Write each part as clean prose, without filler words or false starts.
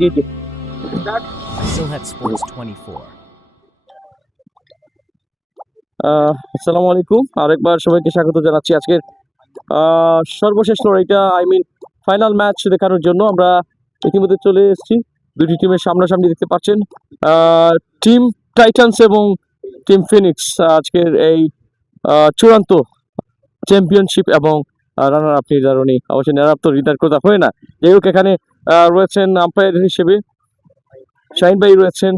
জি জি। Sylhet Sports 24. আসসালামু আলাইকুম, আরেকবার সবাইকে স্বাগত জানাচ্ছি আজকের সর্বশেষ লড়াইটা, ফাইনাল ম্যাচ দেখানোর জন্য আমরা ইতিমধ্যে চলে এসেছি। দুটি টিমের সামনাসামনি দেখতে পাচ্ছেন, টিম টাইটান্স এবং টিম ফিনিক্স আজকের এই চূড়ান্ত চ্যাম্পিয়নশিপ এবং রানার আপ নির্ধারণী। অবশ্যই রানার আপ তো নির্ধারণ করতে হয় না। যাই হোক, এখানে রয়েছেন আম্পায়ার হিসেবে শাহিন ভাই রয়েছেন,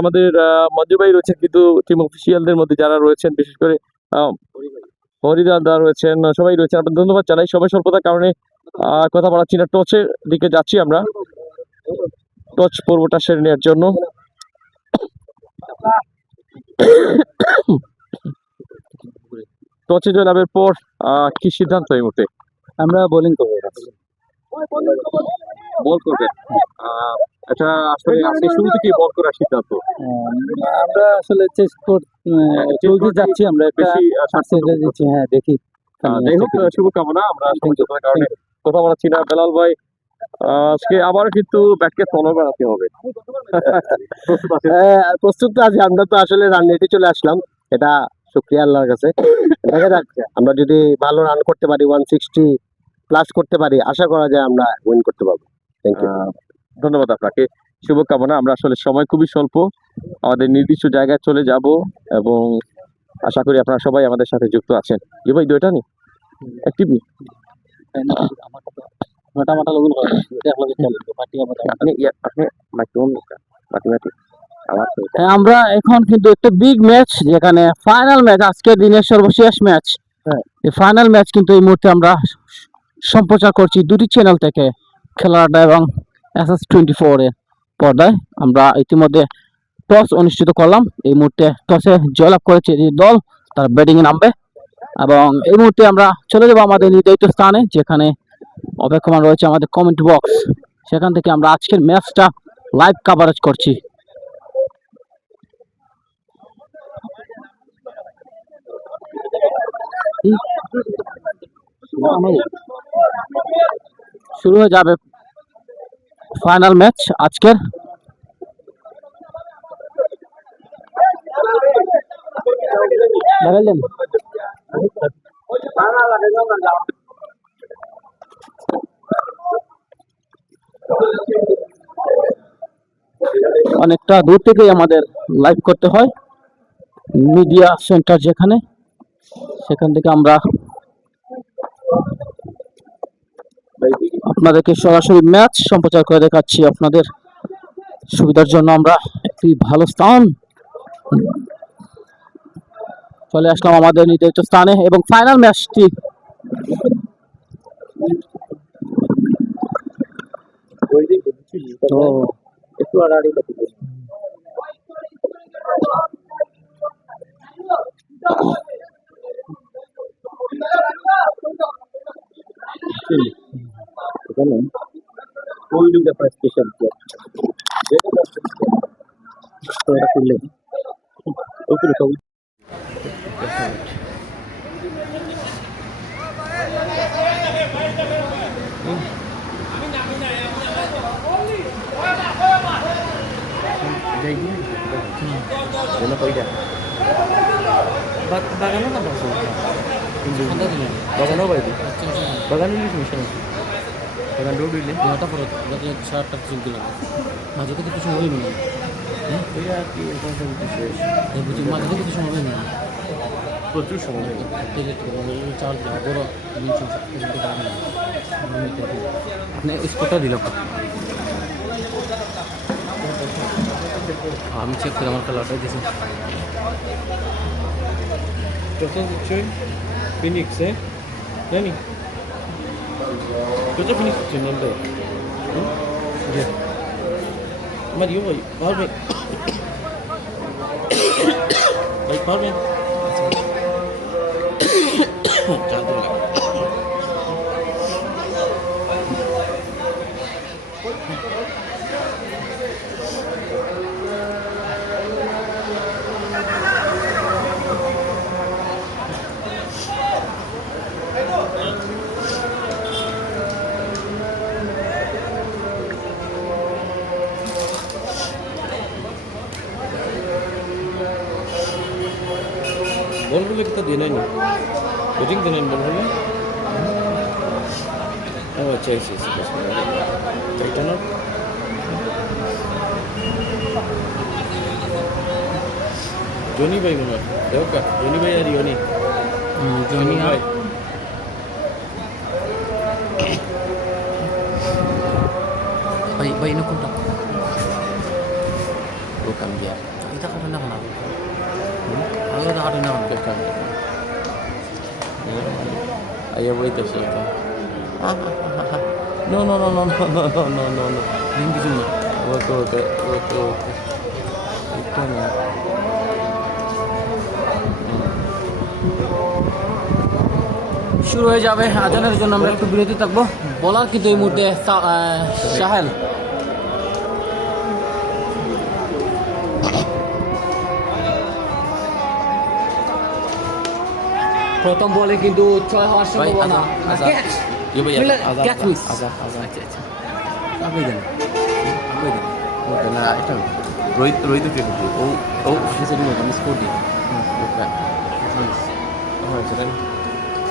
আমাদের মঞ্জু ভাই রয়েছেন, কিন্তু টিম অফিসিয়ালদের মধ্যে যারা রয়েছেন বিশেষ করে হরিদা রয়েছেন, সবাই রয়েছেন। আপনার ধন্যবাদ জানাই। সবাই স্বল্পতার কারণে কথা বলাচ্ছি না, টচের দিকে যাচ্ছি আমরা, টচ পর্বটা সেরে নেওয়ার জন্য। টচে জয়লাভের পর কি সিদ্ধান্ত এই মুহূর্তে? আমরা বোলিং করবো। বল করবেন? এটা আসলে আজকে শুরু থেকে বল করার সিদ্ধান্ত। আমরা আসলে চলতে যাচ্ছি, আমরা একটা দিচ্ছি। হ্যাঁ, দেখি। যাই হোক, শুভকামনা। আমরা সমঝোতার কারণে কথা বলাচ্ছি না। বেলাল ভাই, আজকে আবার কিন্তু ব্যাটকে তলে বাড়াতে হবে। প্রস্তুত তো আছি। আমরা তো আসলে রান রেটে চলে আসলাম, এটা শুক্রিয়া আল্লাহর কাছে। দেখা যাক, আমরা যদি ভালো রান করতে পারি, 160 প্লাস করতে পারি, আশা করা যায় আমরা উইন করতে পারবো। থ্যাংক ইউ, ধন্যবাদ আপনাকে, শুভকামনা। আমরা আসলে সময় খুবই স্বল্প, আমাদের নির্দিষ্ট জায়গায় চলে যাব এবং আশা করি আপনারা সবাই আমাদের সাথে যুক্ত আছেন। জি ভাই, দুইটা নি অ্যাক্টিভ নি আমরা এখন কিন্তু একটা বিগ ম্যাচ, যেখানে ফাইনাল ম্যাচ, আজকের দিনের সর্বশেষ ম্যাচ। এই ফাইনাল ম্যাচ কিন্তু এই মুহূর্তে আমরা সম্প্রচার করছি দুটি চ্যানেল থেকে, খেলাটা এবং SS24 এর পর্দায়। আমরা ইতিমধ্যে টস অনুষ্ঠিত করলাম। এই মুহূর্তে টসে জয়লাভ করেছে যে দল, তার ব্যাটিং এ নামবে এবং এই মুহূর্তে আমরা চলে যাবো আমাদের নির্ধারিত স্থানে, যেখানে অপেক্ষমান রয়েছে আমাদের কমেন্ট বক্স। সেখান থেকে আমরা আজকের ম্যাচটা লাইভ কভারেজ করছি। শুরু হয়ে যাবে ফাইনাল ম্যাচ আজকের। অনেকটা দূর থেকেই আমাদের লাইভ করতে হয়, মিডিয়া সেন্টার যেখানে, সেখান থেকে আমরা আপনাদেরকে সরাসরি ম্যাচ সম্প্রচার করে দেখাচ্ছি। আপনাদের সুবিধার জন্য আমরা একটি ভালো স্থান চলে আসলাম আমাদের নির্ধারিত স্থানে এবং ফাইনাল ম্যাচটি তো একটু holding the frustration বাগানো না বাগানো বাইরে বাগানো মিশন বাগান রোড হইলে নটা পরে সাতটা চলতে লাগে মাঝে থেকে কিছু সময় নেই। মাঝে থেকে কিছু সময় নেই, প্রচুর সময় চাল বড় আপনি স্পটটা দিল। আমি চেক করে আমার খেলাটা দিয়েছি। ফিনিক্স জানি তো ফিনিক্স নামটা আমার ইউ ভাই পারবে ভাই পারবে বল হলে তো দিয়ে নাই না কোচিং দিয়ে নেন বল হলে আচ্ছা এটা না জনি ভাই মনে হয় দেখো কা জনি ভাই আর ইয়নি জনি ভাই ভাই ভাই না কোনটা ও কাম দিয়া এটা কথা না না আলাদা হাঁটে না কে কাম আইয়া বইতেছে এটা no no no no no no no no no no দিন কিছু না ওকে এটা না শুরু হয়ে যাবে আজানের জন্য আমরা একটু বিরতি থাকবো বলার কিন্তু এই মুহূর্তে সাহেল প্রথম বলে কিন্তু 6 হওয়ার সম্ভাবনা ক্যাচ ये भाई ক্যাচ মিস आजा आजा আচ্ছা আচ্ছা আপনি দেন ওকে না এটা রোহিত কে কিন্তু ও সেটা নিয়ে আমি স্কোর দিই ওকে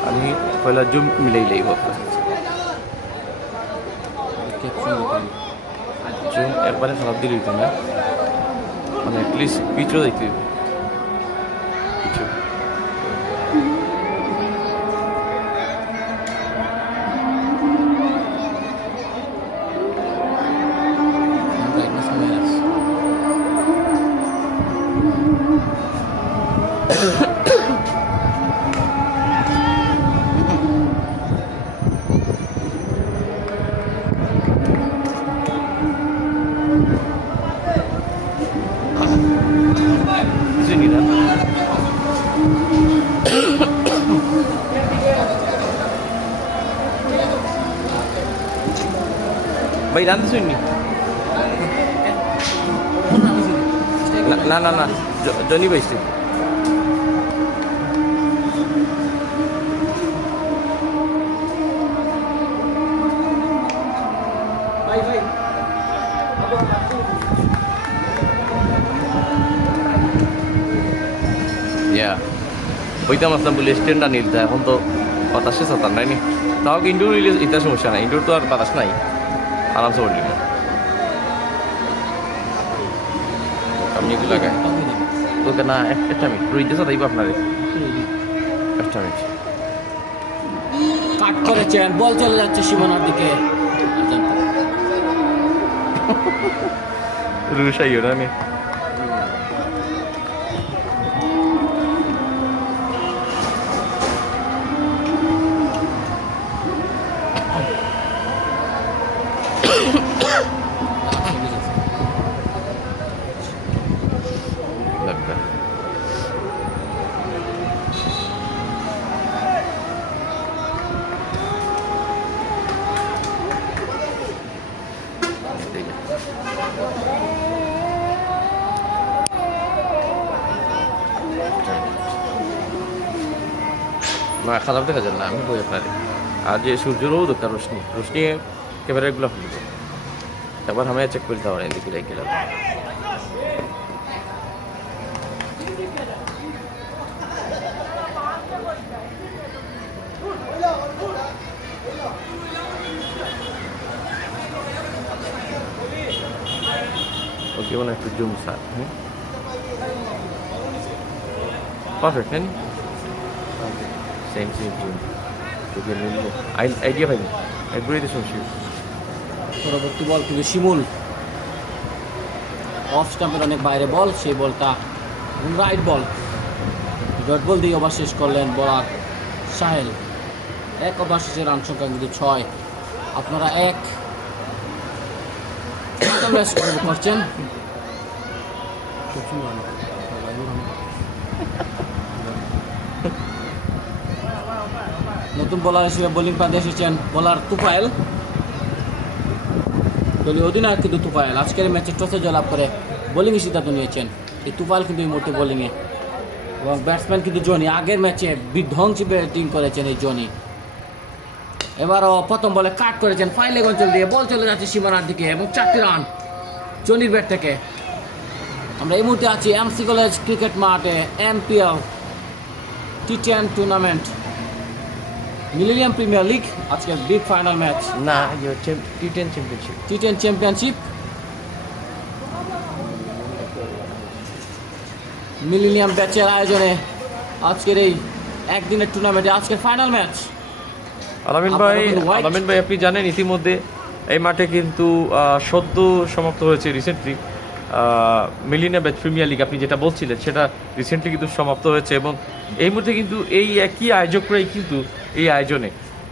আমি পয়লা জুম মিলাই লইব জুম একবারে খারাপ দিল হইতো না মানে অ্যাটলিস্ট পিচও দেখতে পিচও কিছুই না ভাই রান্ধতে শুনি না না না জনি বাইছি ওইটা মাসলাম বলে স্ট্যান্ডটা নিলতে এখন তো বাতাস শেষ হতাম নাইনি তাও ইনডোর নিলে এটা সমস্যা নাই ইনডোর তো আর বাতাস নাই আরামসে উঠলি না আপনি এগুলো লাগায় ওকে না একটা মিনিট রইতে সাথে আপনার একটা মিনিট কাট করেছেন বল চলে যাচ্ছে সীমানার দিকে রুশাইও না নি না খারাপ দেখা যায় না আমি বই আপনার আর যে সূর্যেরও দরকার রোশনি রোশনি ক্যামেরাগুলো খুলবে একবার আমি চেক করে দেওয়া এদিকে লাইক গেলাম ওকে মানে একটু জুম স্যার হ্যাঁ পারফেক্ট হ্যাঁ Same zoom. Idea পাইনি একবারই তো শুনছি পরবর্তী বল কিন্তু শিমুল অফ স্টাম্পের অনেক বাইরে বল সেই বলটা রাইট বল ডট বল দিয়ে ওভার শেষ করলেন বলার সাহেল এক ওভার শেষে রান সংখ্যা কিন্তু 6 আপনারা এক করছেন নতুন বোলার হিসেবে বোলিং পাতে এসেছেন বোলার তুফাইল দলীয় অধিনায়ক কিন্তু তুফাইল আজকের ম্যাচে টসে জয়লাভ করে বোলিং সিদ্ধান্ত নিয়েছেন এই তুফাইল কিন্তু এই মুহূর্তে বোলিংয়ে এবং ব্যাটসম্যান কিন্তু জনি আগের ম্যাচে বিধ্বংসী ব্যাটিং করেছেন এই জনি এবারও প্রথম বলে কাট করেছেন ফাইন লেগ অঞ্চল দিয়ে বল চলে যাচ্ছে সীমানার দিকে এবং 4টি রান জনির ব্যাট থেকে আমরা এই মুহূর্তে আছি এমসি কলেজ ক্রিকেট মাঠে এমপিএল টি10 টুর্নামেন্ট মিলেনিয়াম প্রিমিয়ার লিগ আজকের বিগ ফাইনাল ম্যাচ না ইয়ে হচ্ছে টি10 চ্যাম্পিয়নশিপ। টি10 চ্যাম্পিয়নশিপ মিলেনিয়াম ব্যাচের আয়োজনে আজকের এই একদিনের টুর্নামেন্টে আজকের ফাইনাল ম্যাচ। আলামিন ভাই আপনি জানেন ইতিমধ্যে এই মাঠে কিন্তু সদ্য সমাপ্ত হয়েছে recently millennium batch premier league, আপনি যেটা বলছিলেন সেটা রিসেন্টলি কিন্তু সমাপ্ত হয়েছে এবং এই মুহূর্তে কিন্তু এই একই আয়োজকরাই কিন্তু এই আয়োজনে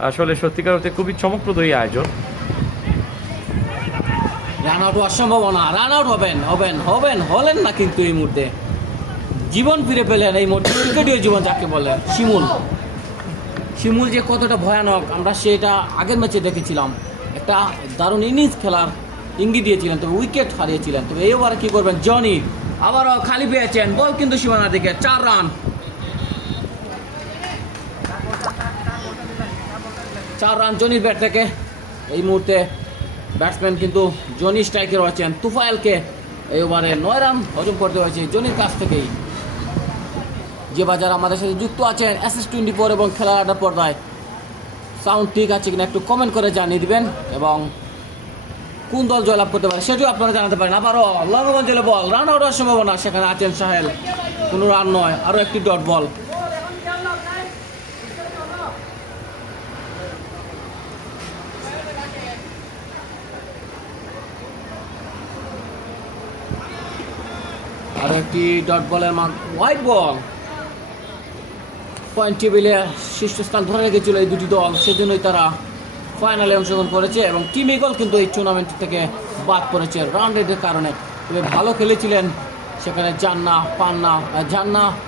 আসলে সত্যিকার অর্থে খুবই চমকপ্রদ এই আয়োজন। রান আউট হওয়ার সম্ভাবনা, রান আউট হলেন না কিন্তু এই মুহূর্তে জীবন ফিরে পেলেন এই মুহূর্তে ক্রিকেটীয় জীবন যাকে বলে শিমুল যে কতটা ভয়ানক আমরা সেটা আগের ম্যাচে দেখেছিলাম। একটা দারুণ ইনিংস খেলার ইঙ্গিত দিয়েছিলেন, তবে উইকেট হারিয়েছিলেন। তবে এই ওভারে কি করবেন জনি, আবারও খালি পেয়েছেন বল কিন্তু সীমানার দিকে 4 রান। 4 রান জনির ব্যাট থেকে। এই মুহূর্তে ব্যাটসম্যান কিন্তু জনি স্ট্রাইকে রয়েছেন। তুফাইলকে এই ওভারে 9 রান হজম করতে হয়েছে জনির কাছ থেকেই। যে বাজার আমাদের সাথে যুক্ত আছেন SS24 এবং খেলার আড্ডা পর্দায় সাউন্ড ঠিক আছে কিনা একটু কমেন্ট করে জানিয়ে দিবেন এবং কোন দল জয়লাভ করতে পারে সেটিও আপনারা জানাতে পারেন। আবারও লঙ্গগঞ্জের বল, রান আউট হওয়ার সম্ভাবনা, সেখানে আছেন সাহেল, কোনো রান নয়, আরও একটি ডট বল। আরও একটি ডট বলের মান, হোয়াইট বল। পয়েন্ট টেবিলে শীর্ষস্থান ধরে রেখেছিল এই দুটি দল, সেজন্যই তারা ফাইনালে অংশগ্রহণ করেছে এবং টিম ইগল কিন্তু এই টুর্নামেন্ট থেকে বাদ পড়েছে রান রেটের কারণে। তবে ভালো খেলেছিলেন সেখানে জান্না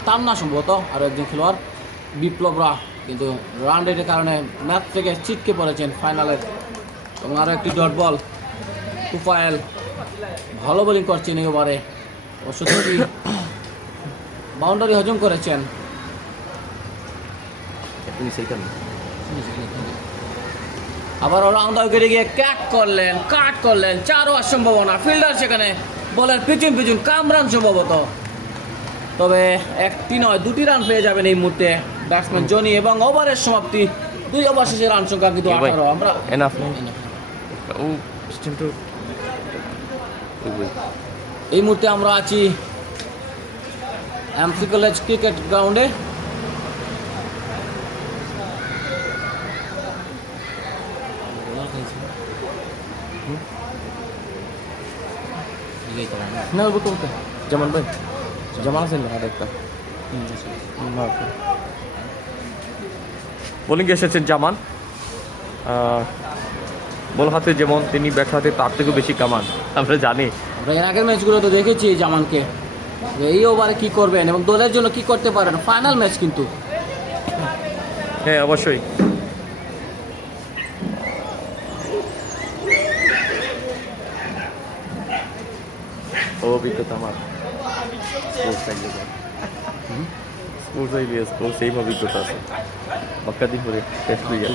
তান্না সম্ভবত আরও একজন খেলোয়াড়, বিপ্লবরা কিন্তু রান রেটের কারণে ম্যাচ থেকে ছিটকে পড়েছেন ফাইনালের। এবং আরও একটি ডট বল, তুফাইল ভালো বোলিং করছেন এই ওভারে, অবশ্য বাউন্ডারি হজম করেছেন। আবার অলরাউন্ডার উইকেটে গিয়ে কাট করলেন 4 ওভার সম্ভাবনা। ফিল্ডার সেখানে বলের পিছন কামরান সম্ভবত, তবে 1টি নয় 2টি রান পেয়ে যাবেন এই মুহূর্তে ব্যাটসম্যান জনি এবং ওভারের সমাপ্তি 2 ওভার শেষে রান সংখ্যা কিন্তু 18। আমরা এই মুহূর্তে আমরা আছি এমসি কলেজ ক্রিকেট গ্রাউন্ডে। জামান ভাই জামান আছেন না একটা বোলিং এসেছেন জামান, বল হাতে যেমন তিনি ব্যাট হাতে তার থেকেও বেশি কামান আমরা জানি। আমরা এর আগের ম্যাচগুলো তো দেখেছি জামানকে, এই ওভারে কি করবেন এবং দলের জন্য কি করতে পারেন, ফাইনাল ম্যাচ কিন্তু। হ্যাঁ অবশ্যই। অভিজ্ঞতা আমার সেম অভিজ্ঞতা আছে বাক্কাদিন করে টেস্ট হয়ে যায়।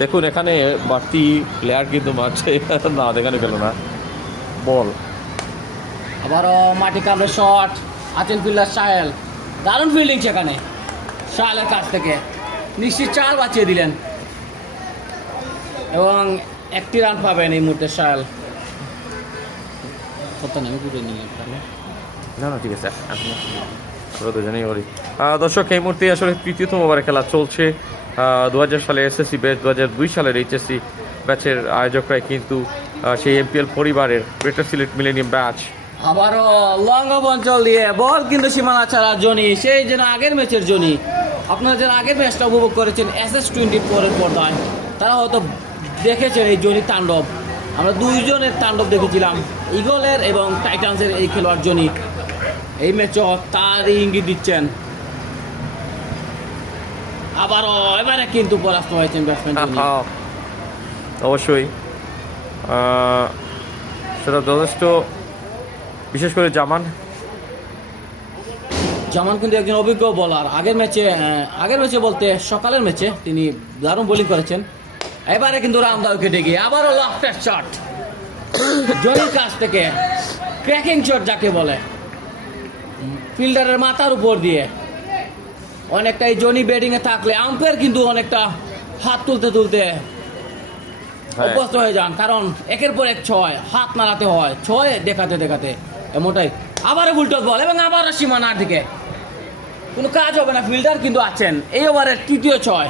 দেখুন এখানে বাড়তি প্লেয়ার কিন্তু মাঠে না দেখানো গেল না। বল আবারও মাটি কামড়ে শট, আছেন ফিল্ডার সাহেল, দারুণ ফিল্ডিং সেখানে সাহেলের কাছ থেকে, নিশ্চিত 4 বাঁচিয়ে দিলেন এবং 1টি রান পাবেন এই মুহূর্তে সাহেল। না ঠিক আছে আমরা তো জানি ওরই। দর্শক এই মুহূর্তে আসলে 3য়তম ওভারে খেলা চলছে। 2000 সালে এসএসসি ব্যাচ, 2002 সালের এইচএসসি ব্যাচের আয়োজকরাই কিন্তু সেই এমপিএল পরিবারের গ্রেটার সিলেট মিলেনিয়াম ব্যাচ। আবারও লং অফ অঞ্চল দিয়ে বল কিন্তু সীমানা ছাড়া জনি, সেই যেন আগের ম্যাচের জনি। আপনারা যারা আগের ম্যাচটা উপভোগ করেছেন SS24 এর পর্দায় তারা হয়তো দেখেছেন এই জনি তাণ্ডব। আমরা 2 জনের তাণ্ডব দেখেছিলাম, ইগলের এবং টাইটান্সের এই খেলোয়াড় জনি। এই ম্যাচও তারই ইঙ্গিত দিচ্ছেন। আবারও এবারে কিন্তু পরাস্ত হয়েছেন ব্যাটসম্যান জনি। অবশ্যই সেটা যথেষ্ট, বিশেষ করে জামান কিন্তু একজন অভিজ্ঞ বোলার। আগের ম্যাচে বলতে সকালের ম্যাচে তিনি দারুণ বোলিং করেছেন। এবারে কিন্তু রামদা উইকেটে গিয়ে আবারও লাফটার শট জনির কাছ থেকে ক্র্যাকিং শট যাকে বলে, ফিল্ডারের মাথার উপর দিয়ে অনেকটা এই জনি ব্যাটিংয়ে থাকলে আম্পায়ার কিন্তু অনেকটা হাত তুলতে তুলতে অভ্যস্ত হয়ে যান, কারণ একের পর এক ছয় হাত নাড়াতে হয়, ছয় দেখাতে দেখাতে এমনটাই। আবারও ফুলটস বল এবং আবারও সীমানার দিকে, কোনো কাজ হবে না, ফিল্ডার কিন্তু আছেন। এই ওভারের তৃতীয় ছয়,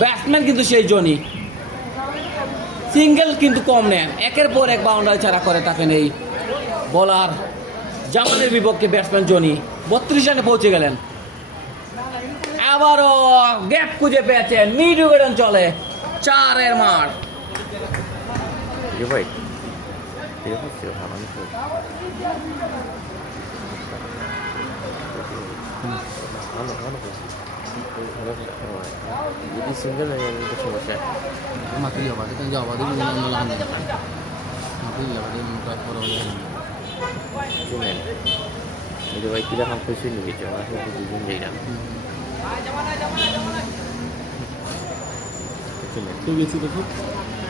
ব্যাটসম্যান কিন্তু সেই জনি, সিঙ্গেল কিন্তু কম নেন, একের পর এক বাউন্ডারি ছাড়া করে থাকেন এই বোলার জামানের বিপক্ষে ব্যাটসম্যান জনি। 32 রানে পৌঁছে গেলেন। আবারও গ্যাপ খুঁজে পেয়েছেন, মিড উইকেট চলে 4-এর মার। ভাই ঠিক আছে, যদি সিঙ্গেল সমস্যা ভাই কিরকম খুশি নিয়েছে আমার দুজন যাই না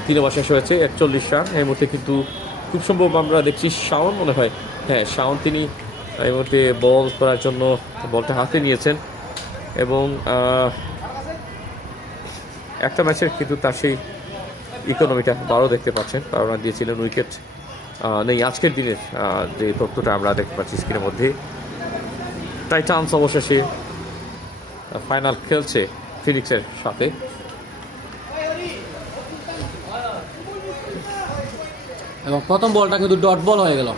তিন ওভার শেষ হয়েছে 41 রান। এই মুহূর্তে কিন্তু খুব সম্ভব আমরা দেখছি শাওন মনে হয়, হ্যাঁ শাওন তিনি এই মুহূর্তে বল করার জন্য বলটা হাতে নিয়েছেন এবং একটা ম্যাচের কিন্তু তার সেই ইকোনমিটা 12 দেখতে পাচ্ছেন, 12 রান দিয়েছিলেন, উইকেট নেই আজকের দিনের যে তথ্যটা আমরা দেখতে পাচ্ছি স্ক্রিনের মধ্যে। টাইটান্স অবশেষে ফাইনাল খেলছে ফিনিক্সের সাথে। এবং প্রথম বলটা কিন্তু ডট বল হয়ে গেল।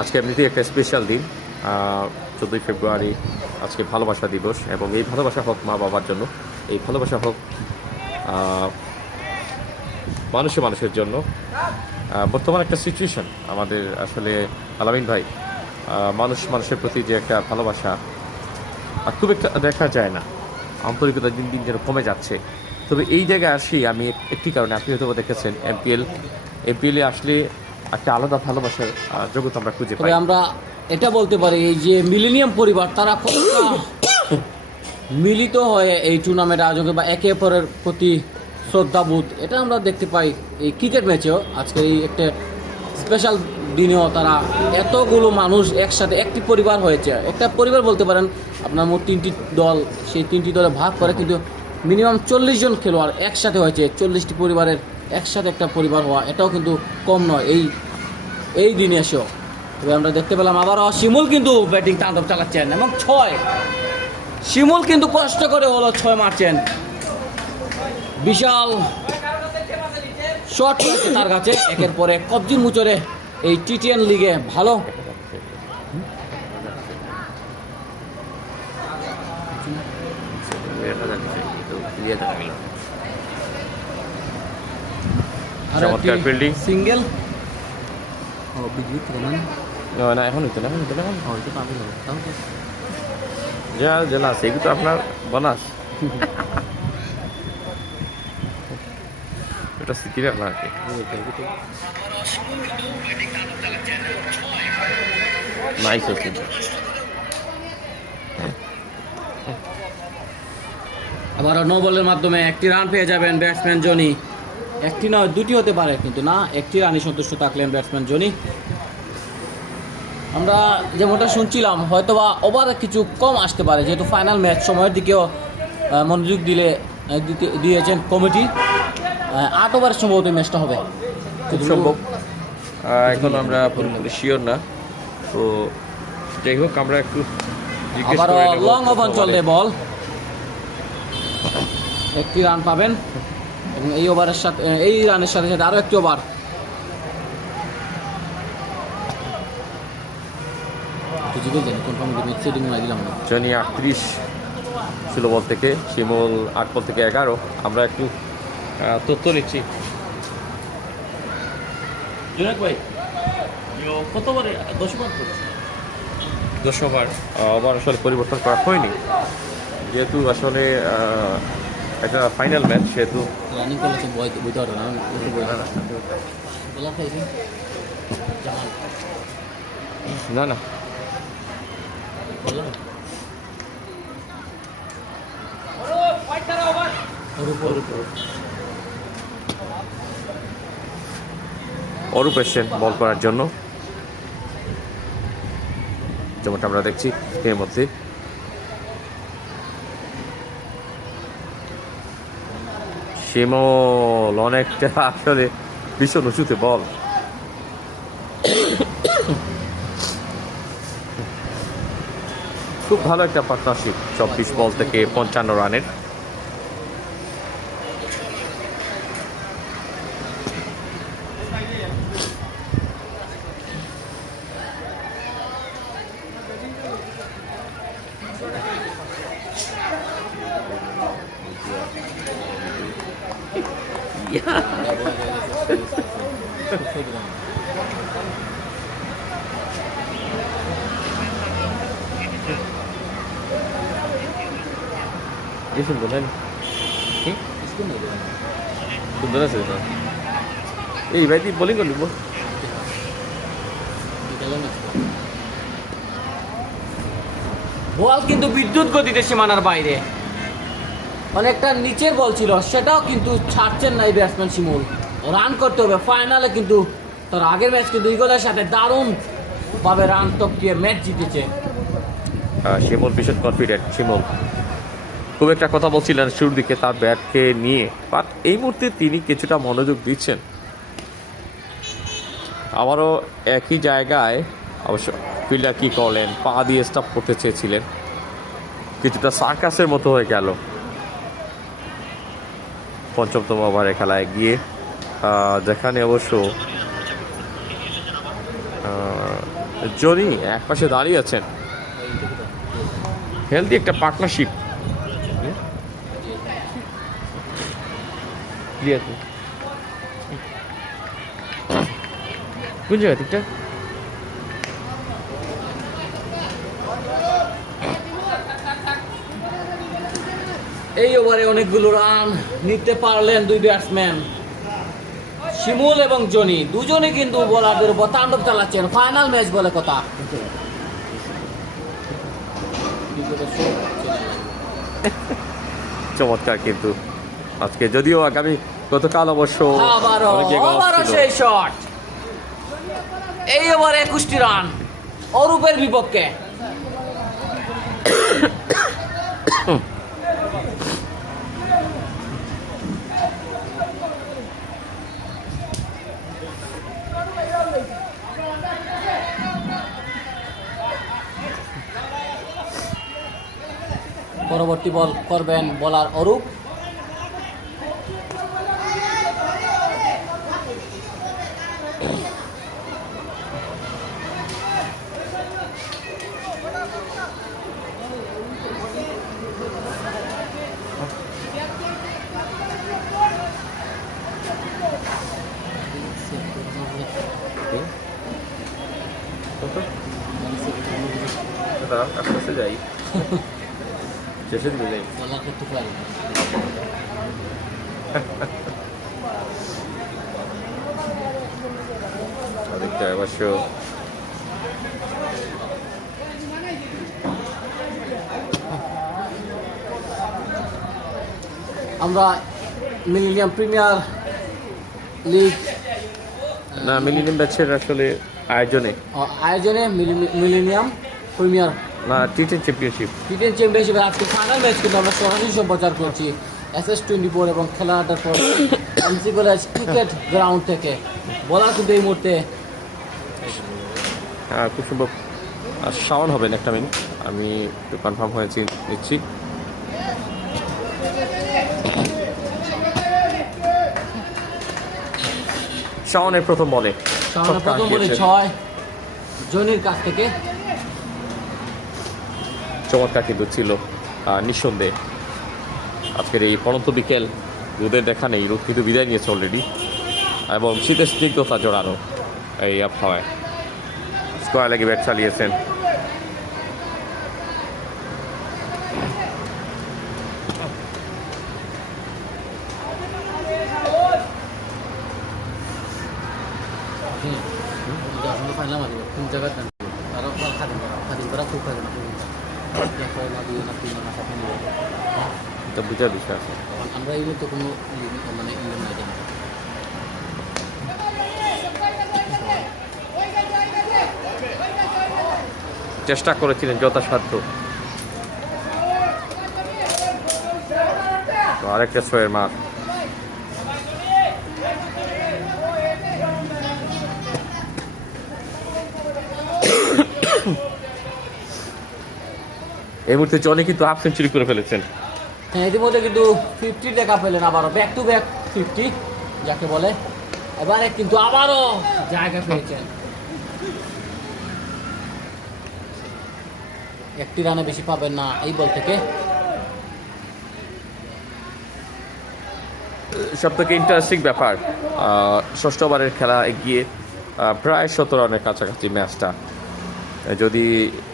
আজকে এমনিতেই একটা স্পেশাল দিন, 14 ফেব্রুয়ারি আজকে ভালোবাসা দিবস, এবং এই ভালোবাসা হোক মা বাবার জন্য, এই ভালোবাসা হোক মানুষের জন্য। বর্তমান একটা সিচুয়েশন আমাদের আসলে আলামিন ভাই, মানুষের প্রতি যে একটা ভালোবাসা খুব একটা দেখা যায় না, আন্তরিকতা দিন দিন যেন কমে যাচ্ছে। তবে এই জায়গায় আসি আমি একটি কারণে, আপনি হয়তো দেখেছেন এমপিএলে আসলে একটা আলাদা ভালোবাসার জগৎ আমরা খুঁজে পাই। আমরা এটা বলতে পারি এই যে মিলেনিয়াম পরিবার তারা কতটা মিলিত হয়ে এই টুর্নামেন্ট আয়োজনে বা একে অপরের প্রতি শ্রদ্ধাবোধ, এটা আমরা দেখতে পাই এই ক্রিকেট ম্যাচেও। আজকে এই একটা স্পেশাল দিনেও তারা এতগুলো মানুষ একসাথে একটি পরিবার হয়েছে, একটা পরিবার বলতে পারেন আপনার মোট 3টি দল, সেই 3টি দলে ভাগ করে কিন্তু মিনিমাম 40 জন খেলোয়াড় একসাথে হয়েছে। 40টি পরিবারের একসাথে একটা পরিবার হওয়া এটাও কিন্তু কম নয় এই দিনে এসেও। তবে আমরা দেখতে পেলাম আবারও শিমুল কিন্তু ব্যাটিং তাণ্ডব চালাচ্ছেন এবং 6 শিমুল কিন্তু কষ্ট করে হলো 6 মারছেন। বিশাল শট হয়েছে তার কাছে একের পরে কবজি মুচরে এই টি10 লিগে ভালো চমৎকার ফিল্ডিং, সিঙ্গেল না এখন হইতো না, যা জেলা আছে এগুলো তো আপনার বোনাস এটা স্মৃতির আপনার আর কি। নাইস হচ্ছে আবার নো বলের মাধ্যমে একটি রান পেয়ে যাবেন ব্যাটসম্যান জনি। একটি নয়, দুটি হতে পারে, কিন্তু না, একটি রানই সন্তুষ্ট থাকলেন ব্যাটসম্যান জনি। আমরা যেমনটা শুনছিলাম হয়তোবা ওভার কিছু কম আসতে পারে, যেহেতু ফাইনাল ম্যাচ, সময়ের দিকেও মনোযোগ দিয়েছেন কমিটি। 8 ওভারের সম্ভবত ম্যাচটা হবে, খুব সম্ভব, এখন আমরা পুরোপুরি শিওর না। তো যাই হোক আমরা একটু আবারও লং অফ চলবে বল, একটি রান পাবেন এবং এই ওভারের সাথে এই রানের সাথে সাথে আরও একটি ওভার। জনি 38 ছিল বল থেকে, শিমুল 8 বল থেকে 11। আমরা একটু তথ্য নিচ্ছি। জুনাক ভাই কত ওভারে 10 ওভার ওভার আসলে পরিবর্তন করা হয়নি, যেহেতু আসলে একটা ফাইনাল ম্যাচ, সেহেতু রানিং করলে তো বইতে পারবে না। না না অরূপ এসছেন বল করার জন্য। যেমনটা আমরা দেখছি এর মধ্যে। শিমল অনেকটা আসলে ভীষণ উঁচুতে বল। খুব ভালো একটা পার্টনারশিপ, 24 বল থেকে 55 রানের। সুন্দর না? সুন্দর আছে এই ভাই বোলিং করলি বল কিন্তু বিদ্যুৎ গতিতে সীমানার বাইরে, অনেকটা নিচের বল ছিল, সেটাও কিন্তু ছাড়ছেন না এই ব্যাটসম্যান শিমুল। রান করতে হবে ফাইনালে, কিন্তু তার আগের ম্যাচ কিন্তু ইগলের সাথে দারুণ ভাবে রান টপকিয়ে ম্যাচ জিতেছে। শিমুল ভীষণ কনফিডেন্ট। শিমুল খুব একটা কথা বলছিলেন শুরুর দিকে তার ব্যাটকে নিয়ে, বাট এই মুহূর্তে তিনি কিছুটা মনোযোগ দিচ্ছেন। আবারও একই জায়গায় অবশ্য ফিল্ডার কি করলেন, পা দিয়ে স্টপ করতে চেয়েছিলেন, কিছুটা সার্কাসের মতো হয়ে গেল। পঞ্চমতম ওভারে খেলায় গিয়ে যেখানে অবশ্য জনি একপাশে দাঁড়িয়ে আছেন। হেলদি একটা পার্টনারশিপ। কোন জায়গা ঠিকটা এই ওভারে অনেকগুলো রান নিতে পারলেন দুই ব্যাটসম্যান শিমুল এবং জনি, দুজনে কিন্তু বোলারদের উপর তাণ্ডব চালাচ্ছেন। ফাইনাল ম্যাচ বলে কথা। চমৎকার কিন্তু আজকে, যদিও আগামী গতকাল অবশ্য অনেক জায়গায় off ছিল। সেই শট, এই ওভারে 21টি রান অরূপের বিপক্ষে। পরবর্তী বল করবেন বোলার অরূপ। আস্তে আস্তে যাই, শেষের দিকে যাই। অবশ্য আমরা মিলেনিয়াম প্রিমিয়ার লিগ না, মিলেনিয়াম ব্যাচের আসলে আয়োজনে মিলেনিয়াম প্রিমিয়ার না টি10 চ্যাম্পিয়নশিপ চ্যাম্পিয়নশিপের আজকে ফাইনাল ম্যাচ কিন্তু আমরা সরাসরি সম্প্রচার করছি SS24 এবং খেলাটার পর এমসি কলেজ ক্রিকেট গ্রাউন্ড থেকে। বলার কিন্তু এই মুহূর্তে খুব সম্ভব শাওন হবেন। একটা মিনিট, আমি একটু কনফার্ম হয়েছি নিচ্ছি। শাওনের প্রথম বলে 6 জনির কাছ থেকে চমৎকার কিন্তু ছিল নিঃসন্দেহে। আজকের এই পরন্ত বিকেল, রোদের দেখা নেই, রোদ কিন্তু বিদায় নিয়েছে অলরেডি, এবং শীতের স্নিগ্ধতা জড়ানো এই আবহাওয়ায় স্কোয়ার লেগে ব্যাট চালিয়েছেন। এটা বুঝার বিষয় আছে। আমরা এই মুহূর্তে কোনো মানে ইন্ডিয়ান নাই জানি। চেষ্টা করেছিলেন যথাসাধ্য। তো আরেকটা ছয়ের মার। এই মুহূর্তে জনি কিন্তু হাফ সেঞ্চুরি করে ফেলেছেন। হ্যাঁ, ইতিমধ্যে কিন্তু 50 দেখা পেলেন, আবারও ব্যাক টু ব্যাক 50 যাকে বলে। এবারে কিন্তু আবারও জায়গা পেয়েছেন, একটি রানে বেশি পাবেন না এই বল থেকে। সব থেকে ইন্টারেস্টিং ব্যাপার, ষষ্ঠ ওভারের খেলা এগিয়ে প্রায় 17 রানের কাছাকাছি ম্যাচটা। যদি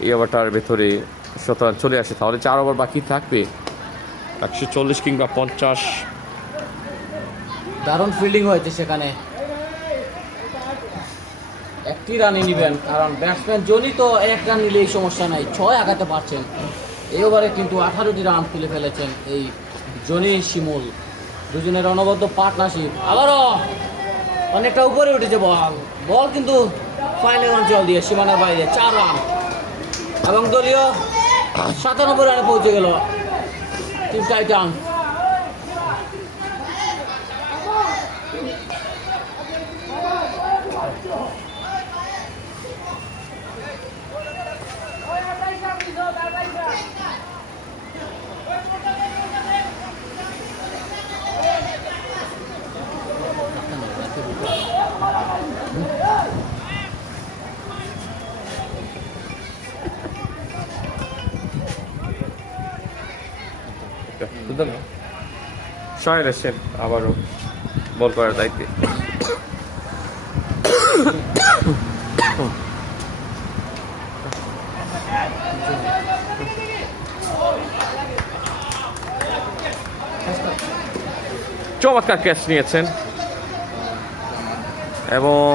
এই ওভারটার ভেতরে 17 রান চলে আসে তাহলে 4 ওভার বাকি থাকবে, 140 কিংবা 50। দারুণ ফিল্ডিং হয়েছে সেখানে, একটি রানই নেবেন, কারণ ব্যাটসম্যান জনি তো এক রান নিলেই সমস্যা নাই, 6 আগাতে পারছেন। এই ওভারে কিন্তু 18টি রান তুলে ফেলেছেন এই জনি শিমুল, দুজনের অনবদ্য পার্টনারশিপ। আবারও অনেকটা উপরে উঠেছে বল, বল কিন্তু ফাইনাল অঞ্চল দিয়ে সীমানার বাইরে 4 রান, এবং দলীয় 97 রানে পৌঁছে গেল টিম টাইটান। শাহিন এসছেন আবারও বল করার দায়িত্বে। চমৎকার ক্যাচ নিয়েছেন এবং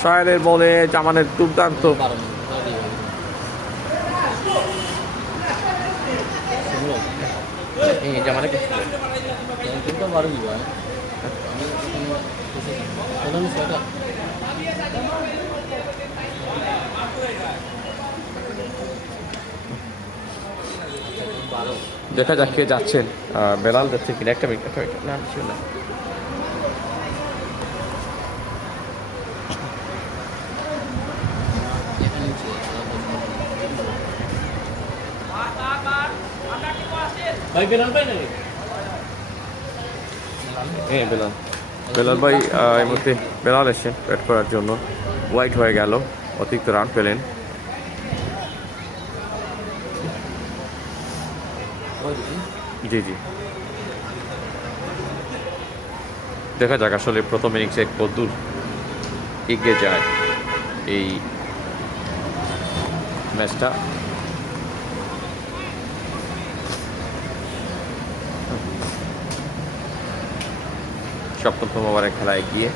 শাহিনের বলে জামানের দুর্দান্ত জামানে দেখা যাক কে যাচ্ছেন, বেলাল যাচ্ছে কিনা। একটা মিনিট না ছিল না। ভাই বেলাল ভাই না, হ্যাঁ বেলাল, বেলাল ভাই এই মুহূর্তে বেলাল এসেছেন ব্যাট করার জন্য। ওয়াইড হয়ে গেল, অতিরিক্ত রান পেলেন। জি জি, দেখা যাক আসলে প্রথম ইনিংসে কতদূর এগিয়ে যায় এই ম্যাচটা। সপ্তম ওভারের খেলা এগিয়ে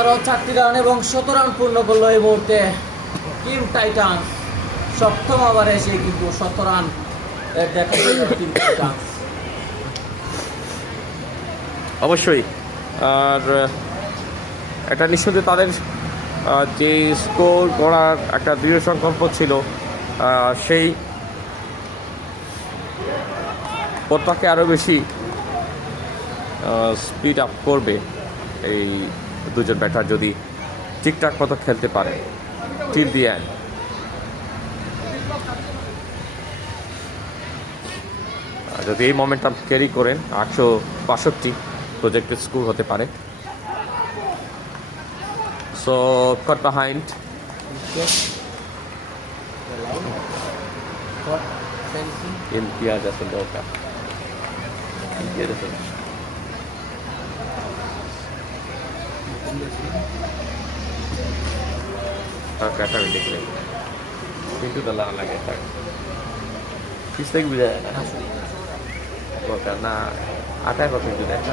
আরও 4টি রান এবং 17 রান পূর্ণ করলো এই মুহূর্তে টিম টাইটান। সপ্তম ওভারে এসে কিন্তু 17 রান দেখা গেল টিম টাইটান। অবশ্যই, আর এটা নিঃসন্দেহে তাদের যে স্কোর করার একটা দৃঢ় সংকল্প ছিল, সেই পথটাকে আরও বেশি স্পিড আপ করবে এই দুজন ব্যাটার যদি ঠিকঠাক মতো খেলতে পারে টিল দি এন্ড। যদি এই মোমেন্টাম ক্যারি করেন 862 প্রজেক্টেড স্কোর হতে পারে। সো কাট বিহাইন্ড ইমতিয়াজ আছে লোকা ইমতিয়াজ আছে আর কাটা দেখলে কিন্তু দলা লাগে পিস থেকে বুঝা যায় না দরকার না আটায় কত কিন্তু দেখা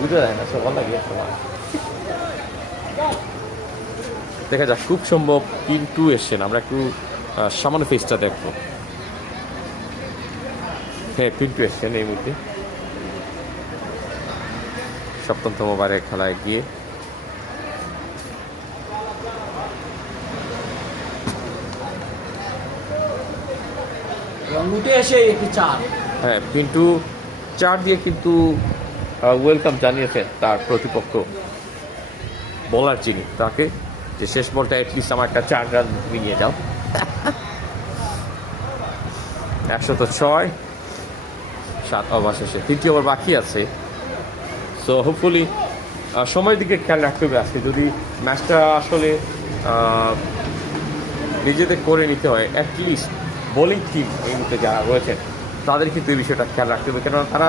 বুঝা যায় না সব ভালো লাগে সময় দেখা যাক খুব সম্ভব কিন্তু এসছেন আমরা একটু সামান্য ফেসটা দেখবো হ্যাঁ কিন্তু এসছেন এই মুহূর্তে সপ্তমতম বারের খেলায় গিয়ে উঠে এসে একটি চার হ্যাঁ পিন্টু 4 দিয়ে কিন্তু ওয়েলকাম জানিয়েছেন তার প্রতিপক্ষ বোলার যিনি তাকে যে শেষ বলটা অ্যাটলিস্ট আমার একটা 4 রান নিয়ে যাও 106 7 ওভার শেষে 3টি ওভার বাকি আছে সো হোপফুলি সময়ের দিকে খেয়াল রাখতে হবে আজকে যদি ম্যাচটা আসলে নিজেদের করে নিতে হয় অ্যাটলিস্ট বোলিং টিম এই মুহূর্তে যারা রয়েছেন তাদের কিন্তু এই বিষয়টা খেয়াল রাখতে হবে কেননা তারা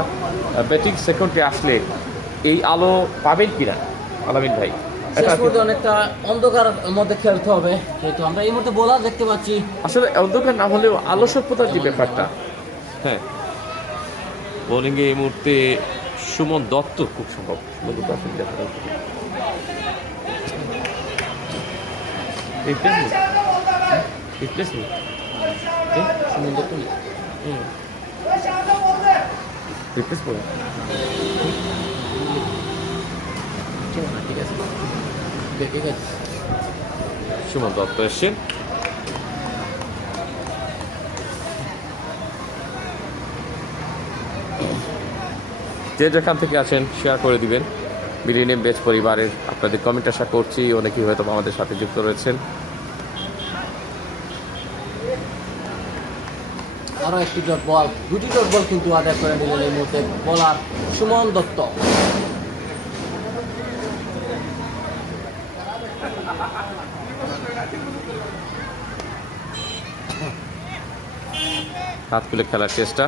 ব্যাটিং সেকেন্ডে আসলে এই আলো পাবেন কিনা আলামিন ভাই শেষ পর্যন্ত অনেকটা অন্ধকার মধ্যে খেলতে হবে যেহেতু আমরা এই মুহূর্তে বোলার দেখতে পাচ্ছি আসলে অন্ধকার না হলেও আলো স্বল্পতার যে ব্যাপারটা হ্যাঁ বোলিংয়ে এই মুহূর্তে সুমন দত্ত খুব সম্ভব সুমন দত্ত আসলে দেখা যাচ্ছে রিপ্লেসমেন্ট সুমন দত্ত রিপ্লেস করে ঠিক আছে দেখে গেছে সুমন দত্ত এসছেন যে যেখান থেকে আছেন শেয়ার করে দিবেন মিলিনিয়াম বেচ পরিবারের আপনাদের কমেন্ট আশা করছি অনেকেই হয়তো আমাদের সাথে যুক্ত রয়েছেন আরো একটি ডট বল দুটি ডট বল কিন্তু আদায় করে নিলেন এই মুহূর্তে বোলার সুমন দত্ত হাত খুলে খেলার চেষ্টা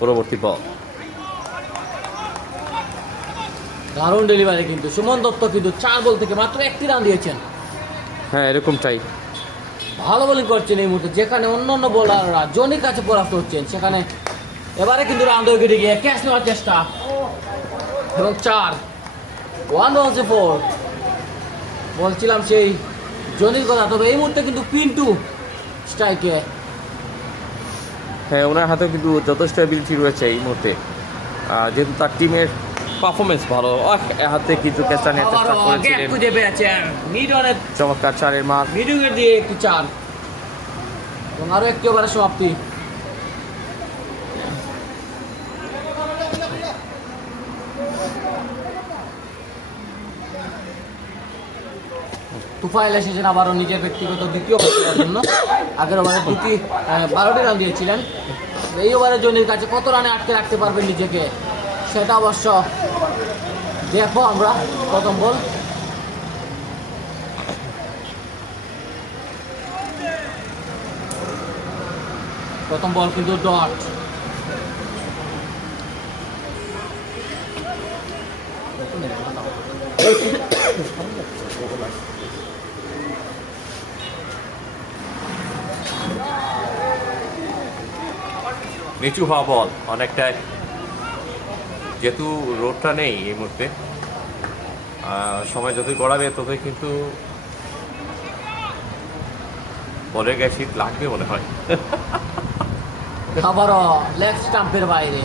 পরবর্তী বল দারুণ ডেলিভারি কিন্তু সুমন দত্ত কিন্তু 4 বল থেকে মাত্র একটি রান দিয়েছেন হ্যাঁ এরকমটাই ভালো বোলিং করছেন এই মুহূর্তে যেখানে অন্যান্য বোলাররা জনির কাছে পরাস্ত হচ্ছেন সেখানে এবারে কিন্তু রান উইকেটে গিয়ে ক্যাচ নেওয়ার চেষ্টা এবং 4 1-4 বলছিলাম সেই জনির কথা তবে এই মুহূর্তে কিন্তু পিন্টু স্ট্রাইকে হ্যাঁ ওনার হাতেও কিন্তু যথেষ্ট অ্যাবিলিটি রয়েছে এই মুহূর্তে যেহেতু তার টিমের পারফরমেন্স ভালো হাতে কিন্তু ক্যাচটা নেওয়ার চেষ্টা করেছিলেন খুঁজে পেয়েছেন মিডনের চমৎকার 4-এর মার মিডুইকেট দিয়ে একটি 4 এবং আরো একটি ওভারের সমাপ্তি তুফাইল এসেছেন আবারও নিজের ব্যক্তিগত দ্বিতীয় খেলার জন্য আগের ওভারে 12টি রান দিয়েছিলেন এই ওভারে জনির কাছে কত রানে আটকে রাখতে পারবেন নিজেকে সেটা অবশ্য দেখো আমরা প্রথম বল কিন্তু ডট নিচু হওয়া বল অনেকটাই যেহেতু রোডটা নেই এই মুহূর্তে সময় যতই গড়াবে ততই কিন্তু বলের গায়ে শীত লাগবে মনে হয় আবারও লেগ স্টাম্পের বাইরে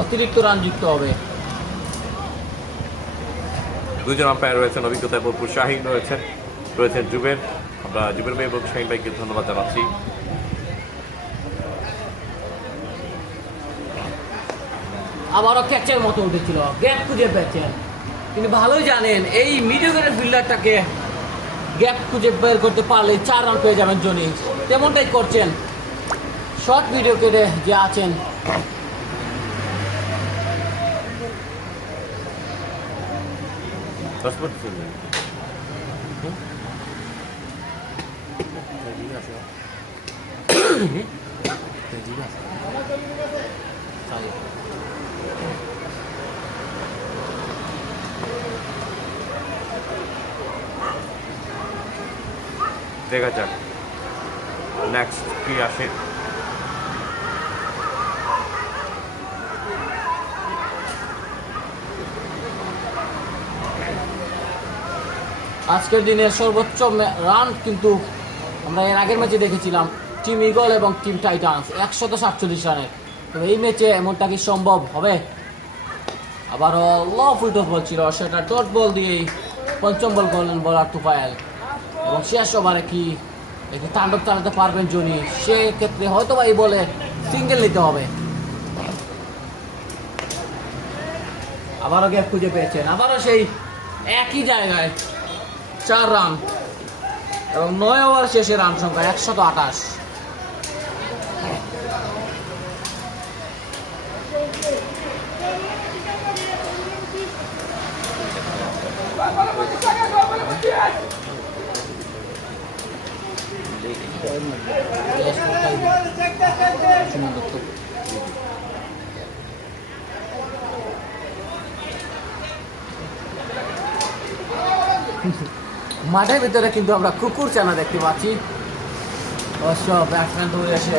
অতিরিক্ত রান যুক্ত হবে দুজন আম্পায়ার রয়েছেন অভিজ্ঞতায় ভরপুর শাহিন রয়েছেন জুবের আমরা জুবের ভাই এবং শাহিন ভাইকে ধন্যবাদ জানাচ্ছি আবারও ক্যাচের মতো উঠেছিল গ্যাপ খুঁজে পেয়েছেন তিনি ভালোই জানেন এই মিডল ফিল্ডারটাকে গ্যাপ খুঁজে বের করতে পারলে 4 রান পেয়ে যাবেন জনি তেমনটাই করছেন শর্ট ভিডিও কেটে যে আছেন দেখা যাক নেক্সট কি আসে। আজকের দিনের সর্বোচ্চ রান কিন্তু আমরা এর আগের ম্যাচে দেখেছিলাম টিম ইগল এবং টিম টাইটান্স 147 রানের। তো এই ম্যাচে এমনটা কি সম্ভব হবে? আবারও ফুল টস বল ছিল, সেটা ডট বল দিয়েই পঞ্চম বল করলেন বোলার তুফাইল। এবং শেষ ওভারে কি একটি তাণ্ডব চালাতে পারবেন জনি? সেক্ষেত্রে হয়তো বা এই বলে সিঙ্গেল নিতে হবে। আবারও গ্যাপ খুঁজে পেয়েছেন, আবারও সেই একই জায়গায় 4 রান এবং 9 ওভার শেষে রান সংখ্যা 128। মাঠের ভিতরে কিন্তু আমরা কুকুর চানা দেখতে পাচ্ছি। অবশ্য ব্যাটসম্যান দৌড়ে এসে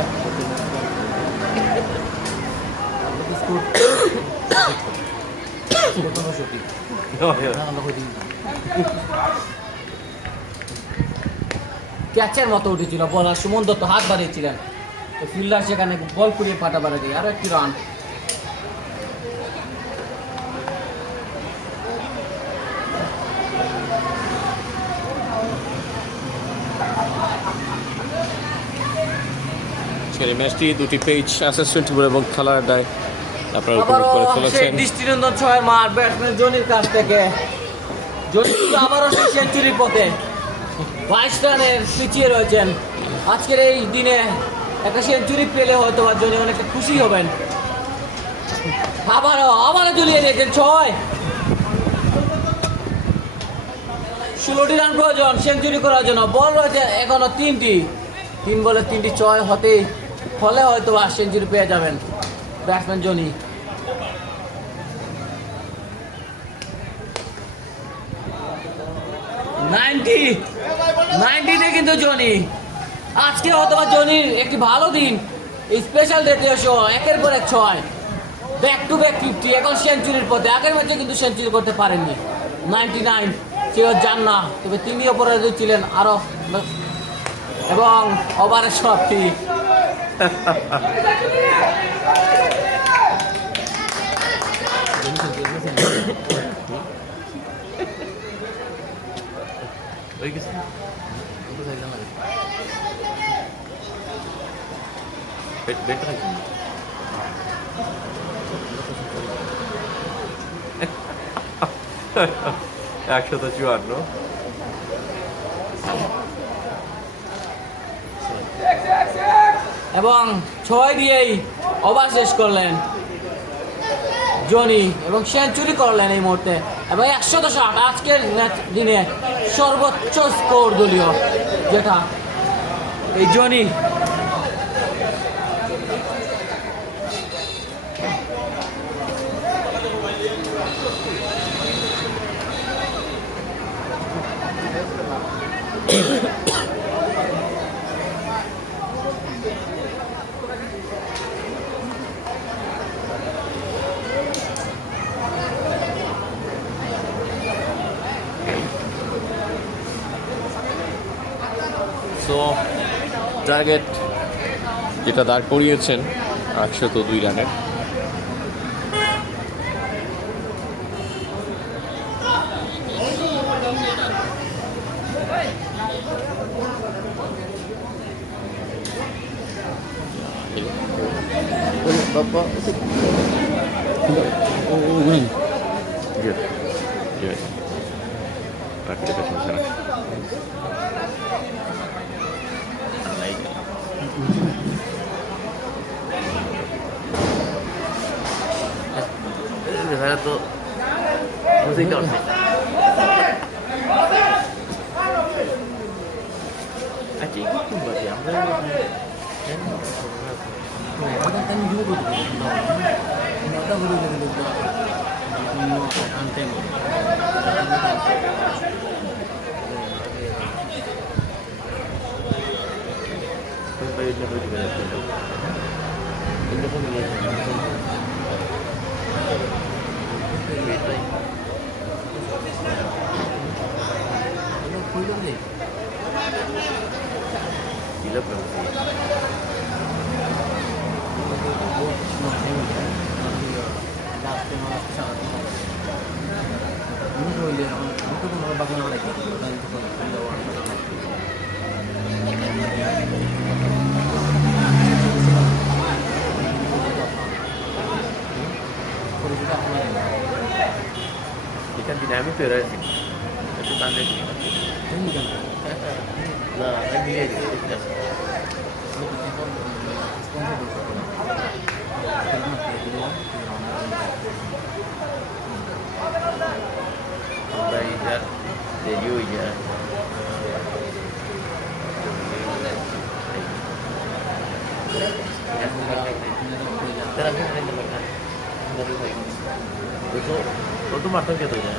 ক্যাচের মতো উঠেছিল, বলার সুমন দত্ত হাত বাড়িয়েছিলেন, তো ফিল্ডার সেখানে বল কুড়িয়ে পাটা বাড়ে দিয়ে আরো একটি রান। আজকের এই ম্যাচটি দুটি পেজ অ্যাসিস্ট্যান্ট এবং খেলার আড্ডায় আপনারা উপভোগ করে চলেছেন। দৃষ্টিনন্দন ছয় মার ব্যাটসম্যান জনির কাছ থেকে। জনি আবারও সেঞ্চুরির পথে, 22 রানের পিছিয়ে রয়েছেন। আজকের এই দিনে একটা সেঞ্চুরি পেলে হয়তো বা জনি অনেকটা খুশি হবেন। আবারও ঝুলিয়ে দিয়েছেন 6। 16টি রান প্রয়োজন সেঞ্চুরি করার জন্য। বল রয়েছে এখনো 3টি, 3 বলে 3টি 6 হতেই ফলে হয়তো বা সেঞ্চুরি পেয়ে যাবেন ব্যাটসম্যান জনি। নাইনটিতে কিন্তু জনি আজকে হয়তো বা জনির একটি ভালো দিন। এই স্পেশাল ডেতে শো একের পর এক 6, ব্যাক টু ব্যাক 50, এখন সেঞ্চুরির পথে। আগের ম্যাচে কিন্তু সেঞ্চুরি করতে পারেননি। 99 কেউ যান না, তবে তিনি অপরাধী ছিলেন আরো, এবং ওভারের সব ঠিক। একশো তো 54। এবং 6 দিয়েই ওভার শেষ করলেন জনি এবং সেঞ্চুরি করলেন এই মুহূর্তে। এবং 160 আজকের দিনে সর্বোচ্চ স্কোর দলীয়, যেটা এই জনি। সো টার্গেট যেটা দাঁড় করিয়েছেন 102 রানের। তো বুঝতেই পারছি। আচ্ছা এই কি বাকি আমরা Ikan dinamik tuh ya, itu tanda sih. Nah, kan dia juga. Sampai ya, jadi ya. Itu matang gitu ya.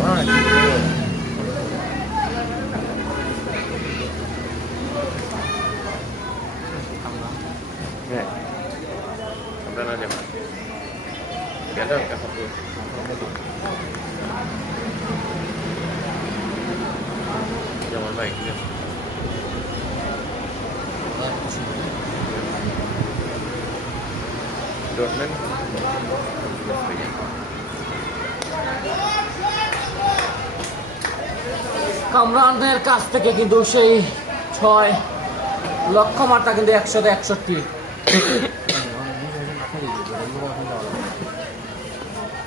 Wah, gitu. Ya. Sampai aja, Mas. Biar ada kasar tuh. Jangan baik ya. Dortmund. কামরানের কাছ থেকে কিন্তু সেই 6 লক্ষ মারটা কিন্তু 161।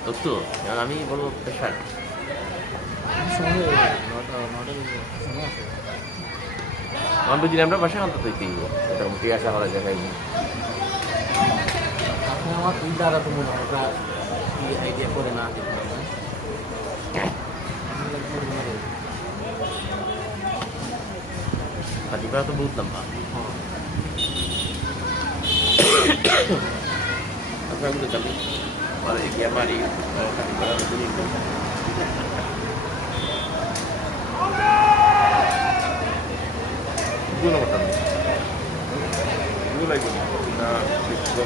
Betul, yang kami perlu pesan. Ngambil di dalam berapa sih untuk itu? Kita mesti asal kalau jaga ini. আমার দুইটার তো মনে হয় ওটা আইডিয়া করে না Tadi berapa bulan tambah? Apa yang udah tapi? Malah dia mari, tadi berapa bulan itu? Gue nomor satu. Gue lagi. Nah, itu.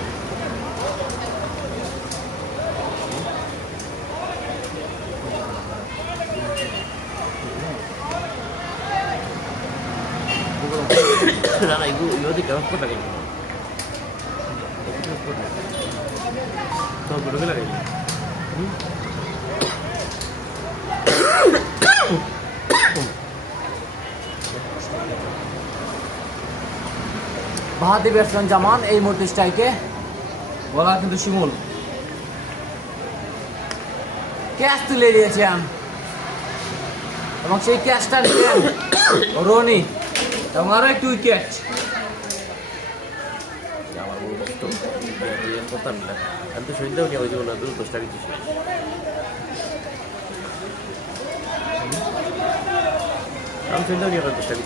Karena ibu di transport lagi. Tahu berapa lagi? বাহাদি batsman জামান এই মুহূর্তে স্ট্রাইকে, বলার কিন্তু শিমুল catch তুলে দিয়েছেন এবং সেই ক্যাচটা নিলেন রনি এবং আরো একটি উইকেট। আমার বড় কষ্ট yang total lah. Antu sudah dia wajib nak dulu terus lagi tu. Kamu sudah dia terus lagi.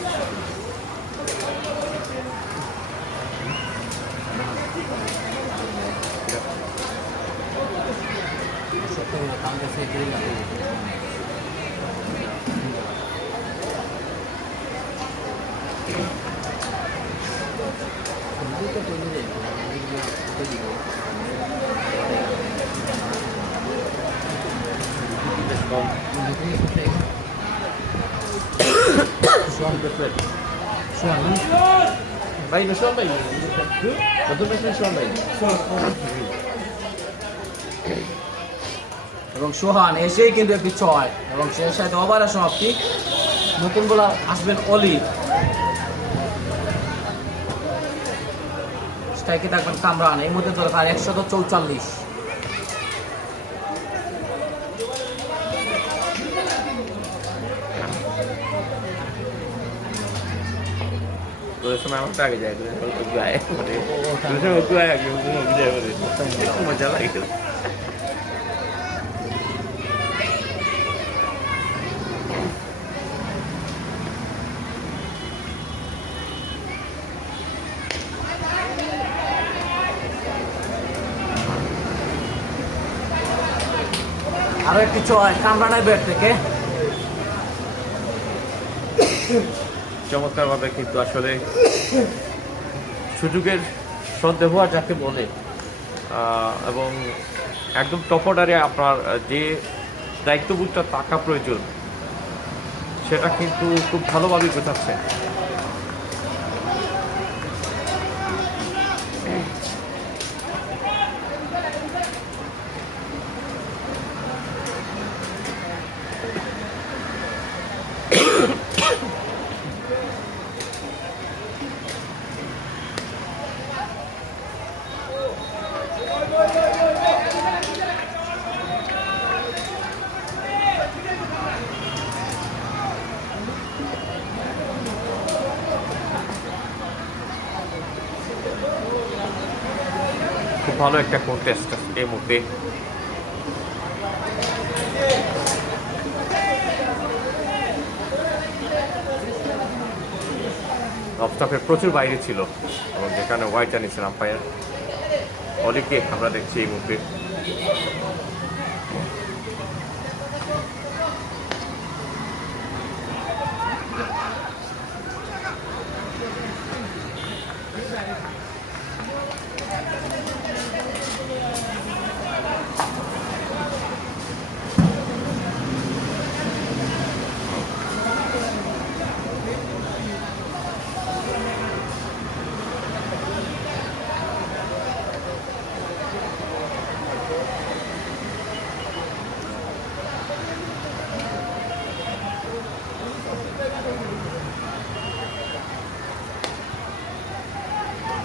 Baik, Nusron baik. Betul betul Nusron baik. এবং সোহান এসেই কিন্তু একটি 6 এবং সেই সাথে ওভারের সমাপ্তি। নতুন বোলার আসবেন অলি, স্ট্রাইকে থাকবেন কামরান। এই মধ্যে দরকার 144। Terus memang tak kerja, terus kalau gue ayah, terus kalau gue ayah, gue mau kerja, itu macam lagi tu. আরো একটি 6 কামরানের ব্যাট থেকে। চমৎকারভাবে কিন্তু আসলে সুযোগের সদ্ব্যবহার যাকে বলে, এবং একদম টপ অর্ডারে আপনার যে দায়িত্ববোধটা থাকা প্রয়োজন সেটা কিন্তু খুব ভালোভাবেই বোঝাচ্ছে। খুব ভালো একটা কন্টেস্ট এই মুহূর্তে। অফস্টাফের প্রচুর বাইরে ছিল এবং যেখানে হোয়াইট জানিয়েছেন আম্পায়ার অলিকে আমরা দেখছি এই মুহূর্তে।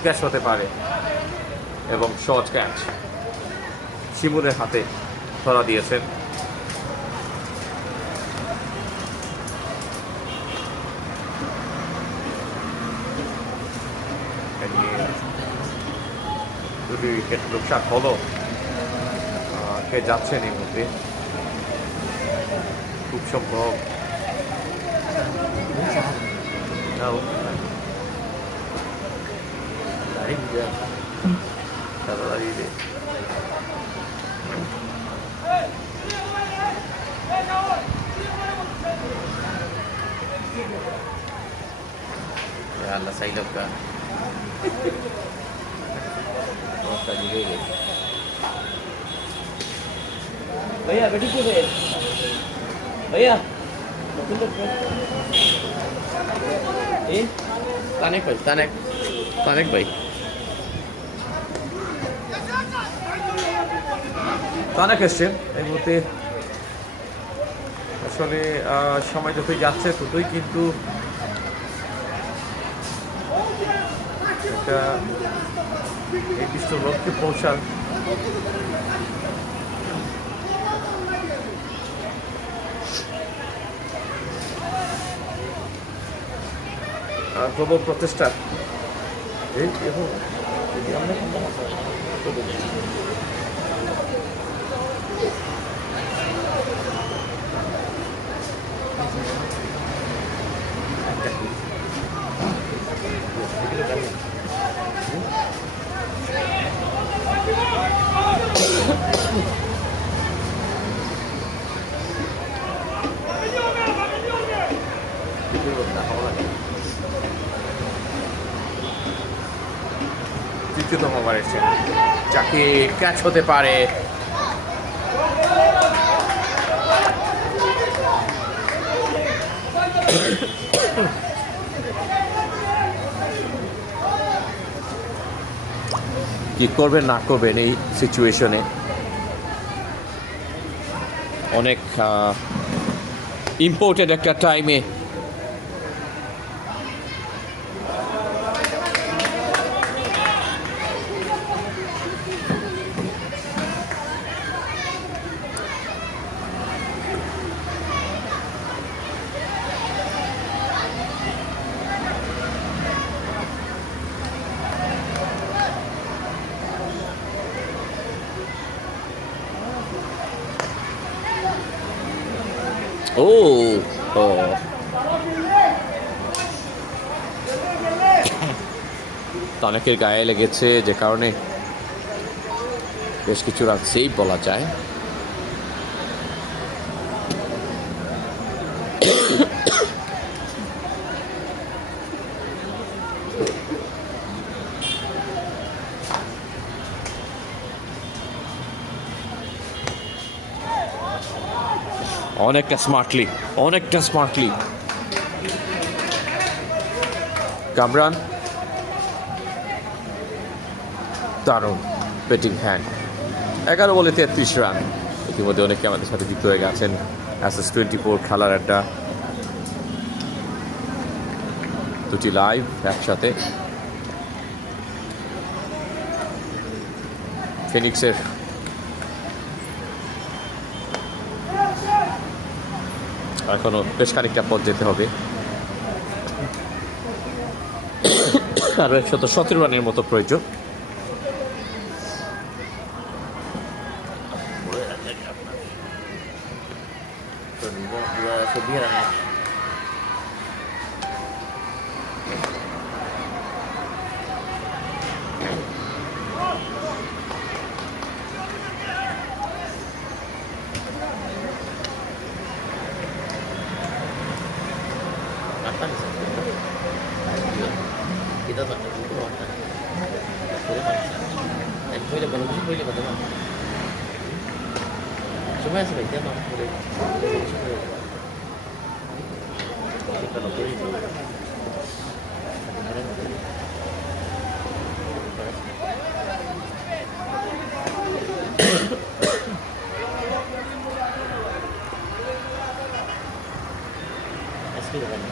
ক্যাচ হতে পারে এবং সহজ ক্যাচ শিমুলের হাতে ধরা দিয়েছেন। দুটি উইকেট লোকসান হলো, কে যাচ্ছেন এই মুহূর্তে খুব সম্ভব Ya Allah silap ka. Masa juga ini. भैया बेटी क्यों गए भैया तानेक भाई तानेक भाई তানেক এসছেন এই মুহূর্তে। আসলে সময় যতই যাচ্ছে ততই কিন্তু একটা নির্দিষ্ট লক্ষ্যে পৌঁছার প্রবল প্রচেষ্টা। তৃতীয়তম ওভার এসেছেন, যাকে ক্যাচ হতে পারে। কি করবেন না করবেন এই সিচুয়েশনে, অনেক ইম্পোর্টেড একটা টাইমে অনেকের গায়ে লেগেছে, যে কারণে বেশ কিছু রান সেভ বলা যায়। অনেকটা স্মার্টলি কামরান, দারুণ ব্যাটিং হ্যান্ড। 11 বলে 33 রান। ইতিমধ্যে অনেকে আমাদের সাথে যুক্ত হয়ে গেছেন। SS24 খেলার আড্ডা, দুটি লাইভ একসাথে। ফিনিক্সের এখনো বেশ খানিকটা পথ যেতে হবে। আরো 117 রানের মতো প্রয়োজন। Kita tak ada buku orang. Boleh macam. Boleh kalau boleh boleh kata mana. Semua sebaiknya mah boleh. Kalau boleh. Asli kan.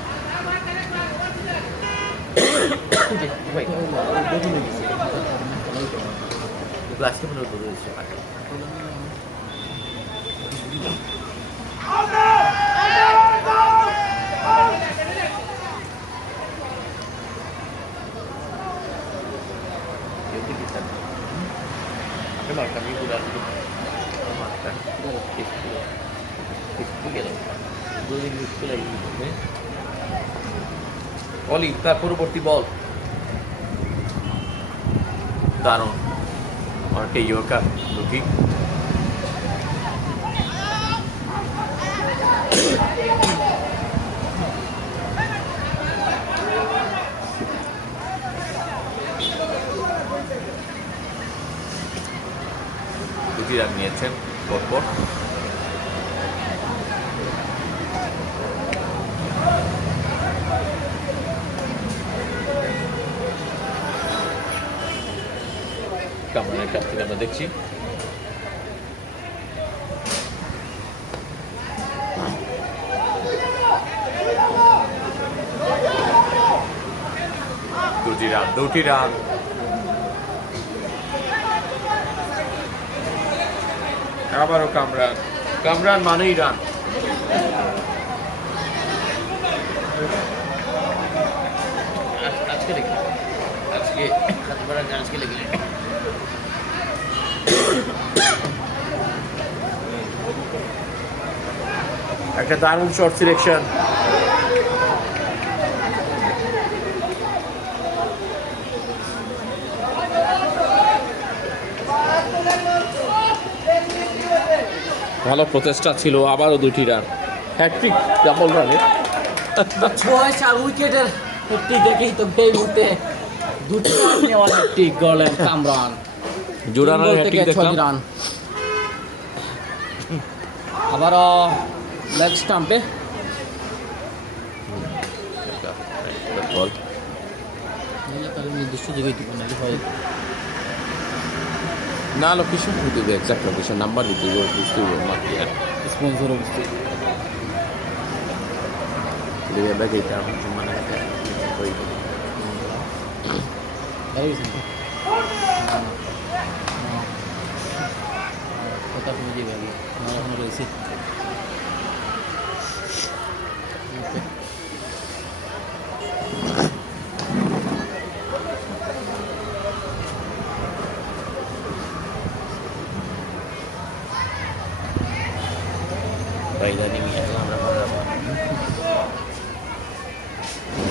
Baik, gelasnya menurut dulu siapa? Itu kita. Memang kami sudah makan. Itu gelo. Dua minggu lagi. অলি তার পরবর্তী বল দারুণ, অনেকটা yorker লুকি। দুটি run নিয়েছেন পরপর। কামরানের কাছ থেকে আমরা দেখছি দুটি রান আবারও কামরান মানেই রান। আজকে লেগে একটা দারুণ শর্ট সিলেকশন। ভালো প্রচেষ্টা ছিল, আবারও দুটি রান, হ্যাট্রিক ডাবল রানে। 6-4 উইকেটের একটি দেখেই তো এই মুহূর্তে দুটি রান নেওয়ার একটি গলেন কামরান। জোরানোর হ্যাট্রিক দেখলাম। রান আবারও লেগ স্টাম্পে বল নির্দিষ্ট জায়গায় দিব না হয় না, লোকেশন দিতে হবে, এক্সাক্ট লোকেশন নাম্বার দিতে হবে, বুঝতে হবে মার্কি আর স্পন্সর অবস্থা dia bagi tahu mana ada koi কথা শুনে দিবে আমি আমার এখনো রয়েছে Baik dan ini adalah berapa?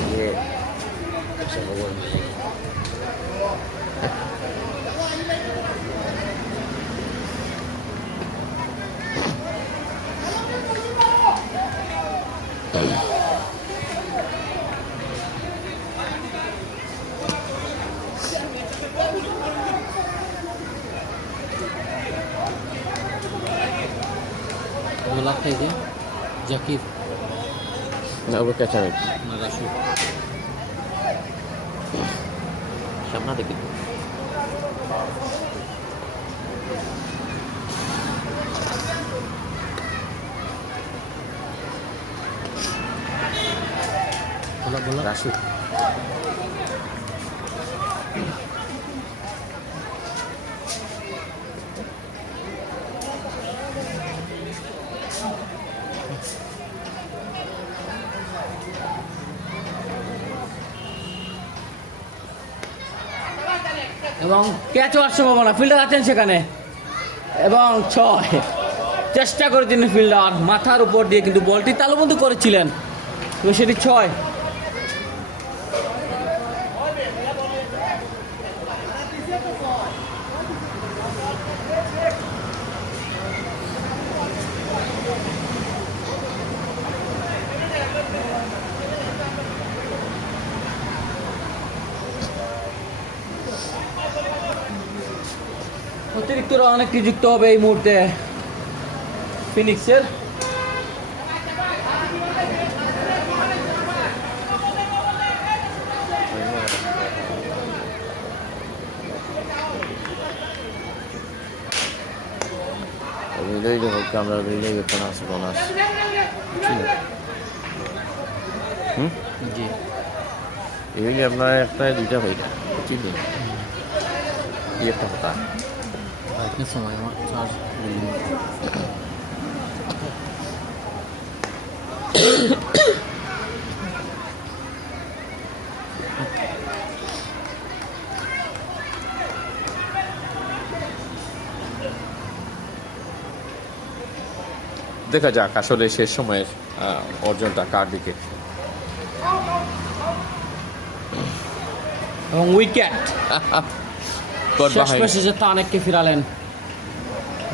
Ini sama gua ini. लगता है জাকির না ওকে ক্যাচার না রাশু সামনে দেখি বলো বলো রাশি এবং ক্যাচ হওয়ার সম্ভাবনা ফিল্ডার আছেন সেখানে এবং 6 চেষ্টা করেছেন ফিল্ডার মাথার উপর দিয়ে কিন্তু বলটি তালুবন্দী করেছিলেন এবং সেটি 6 অতিরিক্ত রান একটি যুক্ত হবে এই মুহূর্তে ফিনিক্সের রিলেই হোক আমরা রিলেই বোনাস বোনাস জি এগুলি আপনার একটা দুইটা হয়ে যায় বুঝলি এই একটা কথা বাইকের সময় আমার চার্জ দেখা যাক আসলে শেষ সময়ের অর্জনটা কার দিকে। এবং উইকেট Got শেষ behind. মেসেজে তানেককে ফিরালেন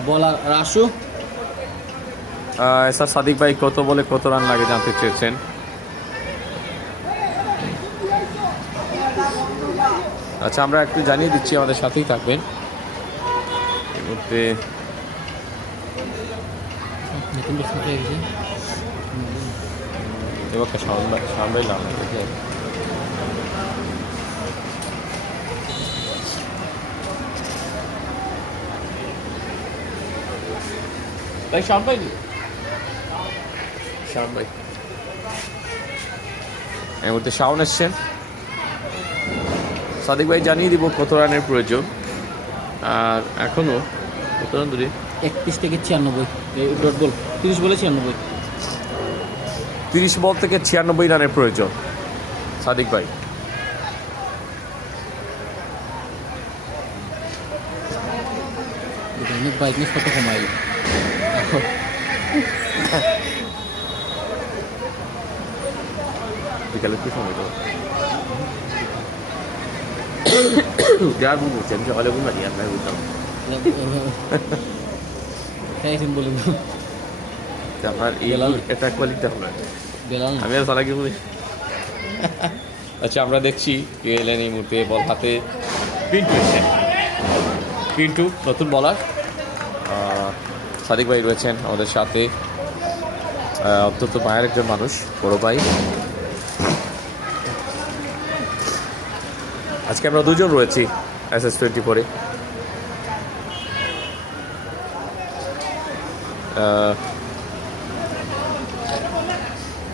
বলার রাসু স্যার সাদিক ভাই কত বলে কত রান লাগে জানতে চেয়েছেন। আচ্ছা আমরা একটু জানিয়ে দিচ্ছি, আমাদের সাথেই থাকবেন। এই মুহূর্তে এবার সামলাইলাম ভাই সামলাই সামলাই এই মুহূর্তে শাওন এসছেন। সাদিক ভাই জানিয়ে দিব কত রানের প্রয়োজন, আর এখনো কত রান দূরে 31 থেকে 96 এই ডট বল 30 বলে 96 30 বল থেকে 96 রানের প্রয়োজন সাদিক ভাই। বাইক নিয়ে কত কমাইল বিকালে কি সময় তো যার বুঝছি আমি সকালে বুঝি আর নাই বুঝলাম খাইছেন বলে আপনার এই এটা কোয়ালিটি হবে বেলাল আমি আর সালাকি বুঝি। আচ্ছা আমরা দেখছি কে এলেন এই মুহূর্তে, বল হাতে পিন্টু এসেছেন। পিন্টু নতুন বলার, সাদিক ভাই রয়েছেন আমাদের সাথে, অত্যন্ত মায়ের একজন মানুষ, বড় ভাই। আজকে আমরা দুজন রয়েছি SS24-এ।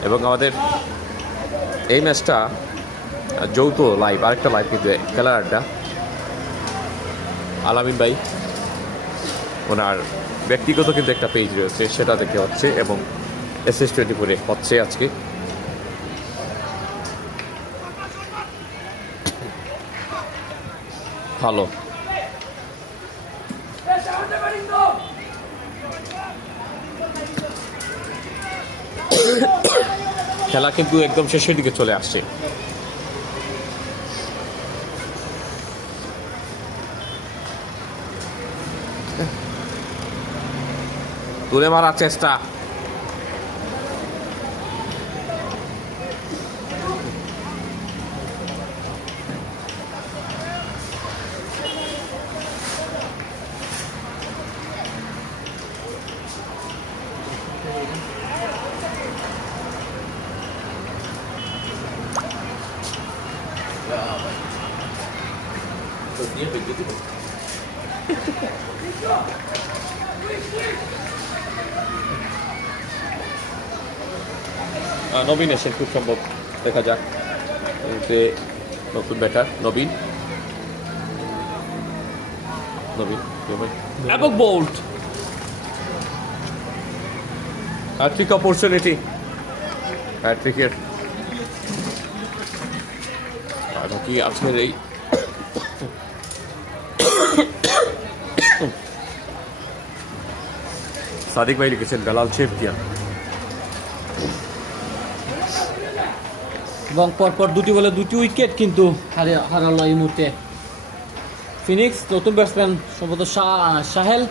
এবং আমাদের এই ম্যাচটা যৌথ লাইভ, আরেকটা লাইভ কিন্তু খেলার আড্ডা আলামিন ভাই ওনার ব্যক্তিগত কিন্তু একটা পেজ রয়েছে, সেটা দেখে হচ্ছে, এবং SS24-এ হচ্ছে আজকে। ভালো খেলা কিন্তু একদম শেষের দিকে চলে আসছে। তুলে মারার চেষ্টা, নবীন এসেন খুব সম্ভব, দেখা যাক। নতুন ব্যাটার নবীন এবং বোল্ট হ্যাট্রিক অপরচুনিটি, হ্যাট্রিকের কি আজকের এই সাদিক ভাই লিখেছেন বেলাল শেফকিয়া। এবং পরপর দুটি বলে দুটি উইকেট কিন্তু হারালো এই মুহূর্তে ফিনিক্স। নতুন ব্যাটসম্যান সম্ভবত সাহেল।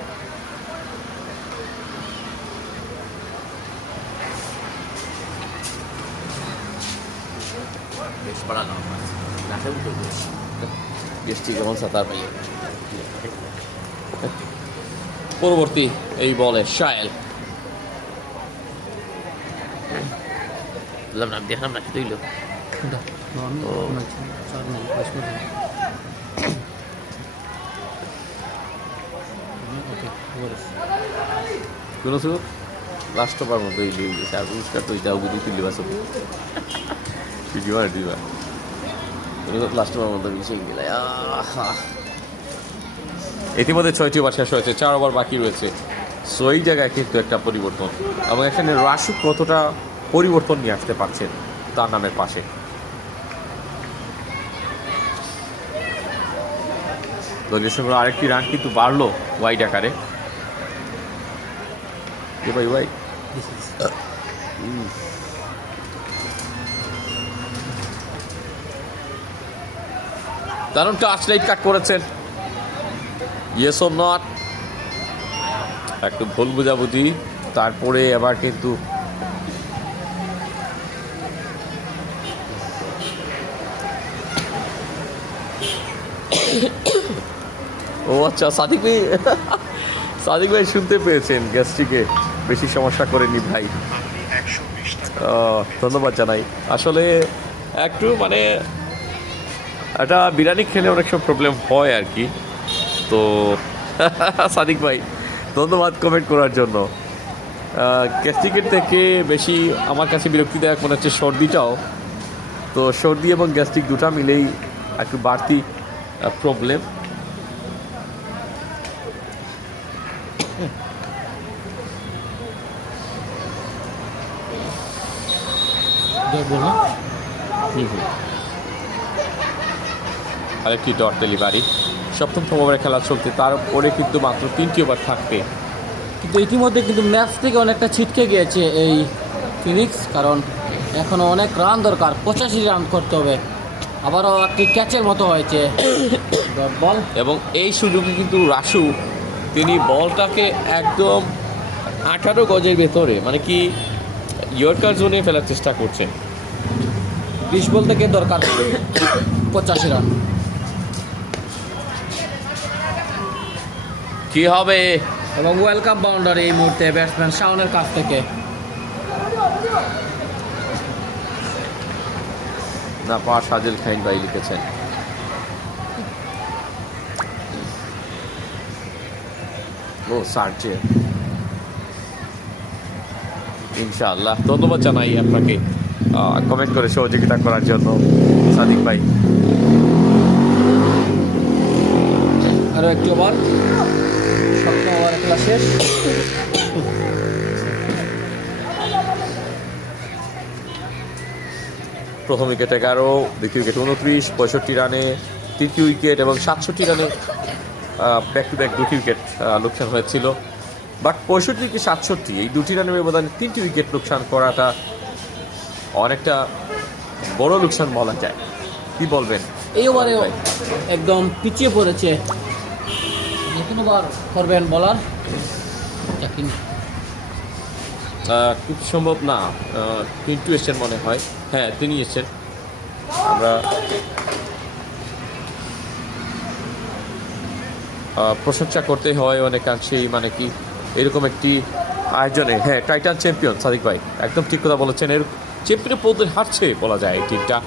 পরবর্তী এই বলে সাহেল, দেখলাম না কি লাস্ট ওভার মতো পুরস্কার তো এটাও বুঝি তুলি বাস লাস্ট ওভার মতো বিষয় গেলে ইতিমধ্যে 6টি ওভার শেষ হয়েছে, 4 ওভার বাকি রয়েছে। সো এই জায়গায় কিন্তু একটা পরিবর্তন, এবং এখানে রাশু কতটা পরিবর্তন নিয়ে আসতে পারছেন তার নামের পাশে। দলীয় সংগ্রহ আরেকটি রান কিন্তু বাড়লো ওয়াইড আকারে। ভাই দারুণ টাচ লাইট কাট করেছেন, ইয়েস অর নট, একটু ভুল বুঝাবুঝি। তারপরে এবার কিন্তু ও আচ্ছা, সাদিক ভাই শুনতে পেয়েছেন, গ্যাস্ট্রিকে বেশি সমস্যা করেনি ভাই, ধন্যবাদ জানাই। আসলে একটু মানে একটা বিরিয়ানি খেলে অনেক সময় প্রবলেম হয় আর কি। তো সাদিক ভাই ধন্যবাদ কমেন্ট করার জন্য। গ্যাস্ট্রিকের থেকে বেশি আমার কাছে বিরক্তিদায়ক মনে হচ্ছে সর্দিটাও। তো সর্দি এবং গ্যাস্ট্রিক দুটা মিলেই একটু বাড়তি প্রবলেম। আরেকটি ডট ডেলিভারি, সপ্তম ওভারে খেলা চলতে, তারপরে কিন্তু মাত্র 3টি ওভার থাকবে। কিন্তু ইতিমধ্যে কিন্তু ম্যাচ থেকে অনেকটা ছিটকে গিয়েছে এই ফিনিক্স, কারণ এখনও অনেক রান দরকার, 85 রান করতে হবে। আবারও একটি ক্যাচের মতো হয়েছে বল, এবং এই সুযোগে কিন্তু রাসু তিনি বলটাকে একদম 18 গজের ভেতরে, মানে কি ইয়র্কার জোনে ফেলার চেষ্টা করছেন। 20 বল থেকে দরকার 85 রান। কি হবে? এবং ওয়েলকাম বাউন্ডারি এই মুহূর্তে ব্যাটসম্যান শাওনের কাছ থেকে। না পা সাজেল খাইন ভাই লিখেছেন। ও সার্জে, ইনশাআল্লাহ ধন্যবাদ জানাই আপনাকে কমেন্ট করে সহযোগিতা করার জন্য সাদিক ভাই। আরও একটি ওভার, সপ্তম ওভার খেলা শেষ। প্রথম উইকেট 11, দ্বিতীয় উইকেট 29, 65 রানে 3টি উইকেট এবং 67 রানে ব্যাক টু ব্যাক 2টি উইকেট লোকসান হয়েছিল। বাট 65 কি 67 এই 2টি রানের ব্যবধানে 3টি উইকেট লোকসান করাটা অনেকটা বড় লোকসান বলা যায়। কি বলবেন? এই ওভারে একদম পিছিয়ে পড়েছে, যে কোনো বার করবেন বলার খুব সম্ভব না, কিন্তু এসছেন মনে হয়, হ্যাঁ তিনি এসছেন। আমরা প্রশংসা করতে হয় অনেকাংশেই, মানে কি এরকম একটি আয়োজনে, হ্যাঁ টাইটান চ্যাম্পিয়ন সাদিক ভাই একদম ঠিক কথা বলেছেন। এর চ্যাম্পিয়নের পদে হারছে বলা যায় এই টিমটা।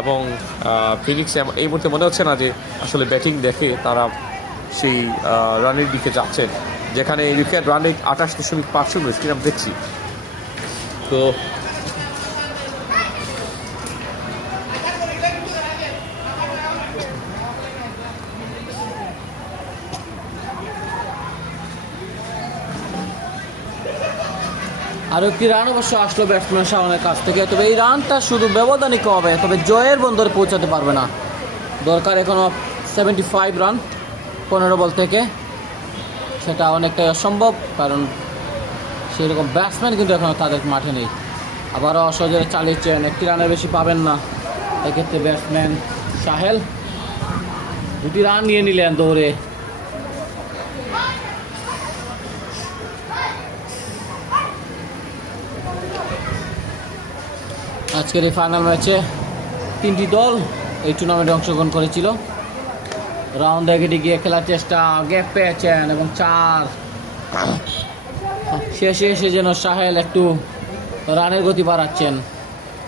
এবং ফিনিক্স এই মুহূর্তে মনে হচ্ছে না যে আসলে ব্যাটিং দেখে তারা সেই রানের দিকে যাচ্ছেন, যেখানে উইকেট রান রেট 28.50 স্ক্রিন আমি দেখছি। তো আর একটি রান অবশ্য আসলো ব্যাটসম্যান শাওনের কাছ থেকে, তবে এই রানটা শুধু ব্যবধানই হবে, তবে জয়ের বন্দরে পৌঁছাতে পারবে না। দরকার এখনও 75 রান 15 বল থেকে, সেটা অনেকটাই অসম্ভব, কারণ সেরকম ব্যাটসম্যান কিন্তু এখনও তাদের মাঠে নেই। আবারও অসহজে চালিয়েছেন, একটি রানের বেশি পাবেন না। এক্ষেত্রে ব্যাটসম্যান সাহেল 2টি রান নিয়ে নিলেন দৌড়ে। আজকের এই ফাইনাল ম্যাচে 3টি দল এই টুর্নামেন্টে অংশগ্রহণ করেছিল। রাউন্ড এগিয়ে গিয়ে খেলার চেষ্টা, গ্যাপ পেয়েছেন এবং 4 শেষে এসে যেন সাহেল একটু রানের গতি বাড়াচ্ছেন,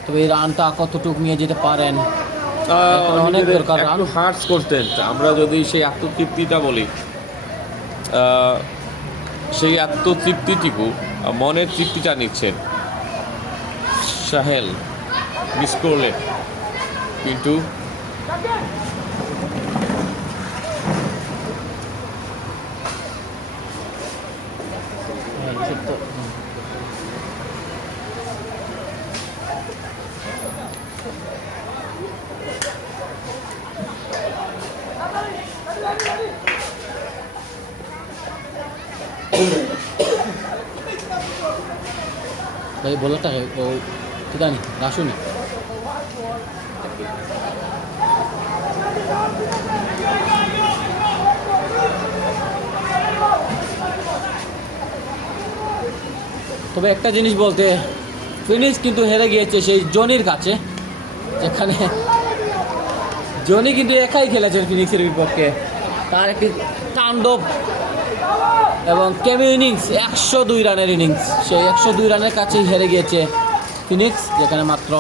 তবে এই রানটা কতটুকু নিয়ে যেতে পারেন, এখনো অনেক দরকার রান। হার্টস করতেন, আমরা যদি সেই আত্মতৃপ্তিটা বলি, সেই আত্মতৃপ্তিটুকু মনের তৃপ্তিটা নিচ্ছেন সাহেল, মিস করলেন, কিন্তু भाई बोला था वो ठीक है नहीं राशु नहीं তবে একটা জিনিস বলতে, ফিনিক্স কিন্তু হেরে গিয়েছে সেই জনির কাছে, যেখানে জনি কিন্তু একাই খেলেছেন ফিনিক্সের বিপক্ষে। তার একটি তাণ্ডব এবং ক্যামিও ইনিংস, 102 রানের ইনিংস, সেই 102 রানের কাছেই হেরে গিয়েছে ফিনিক্স, যেখানে মাত্র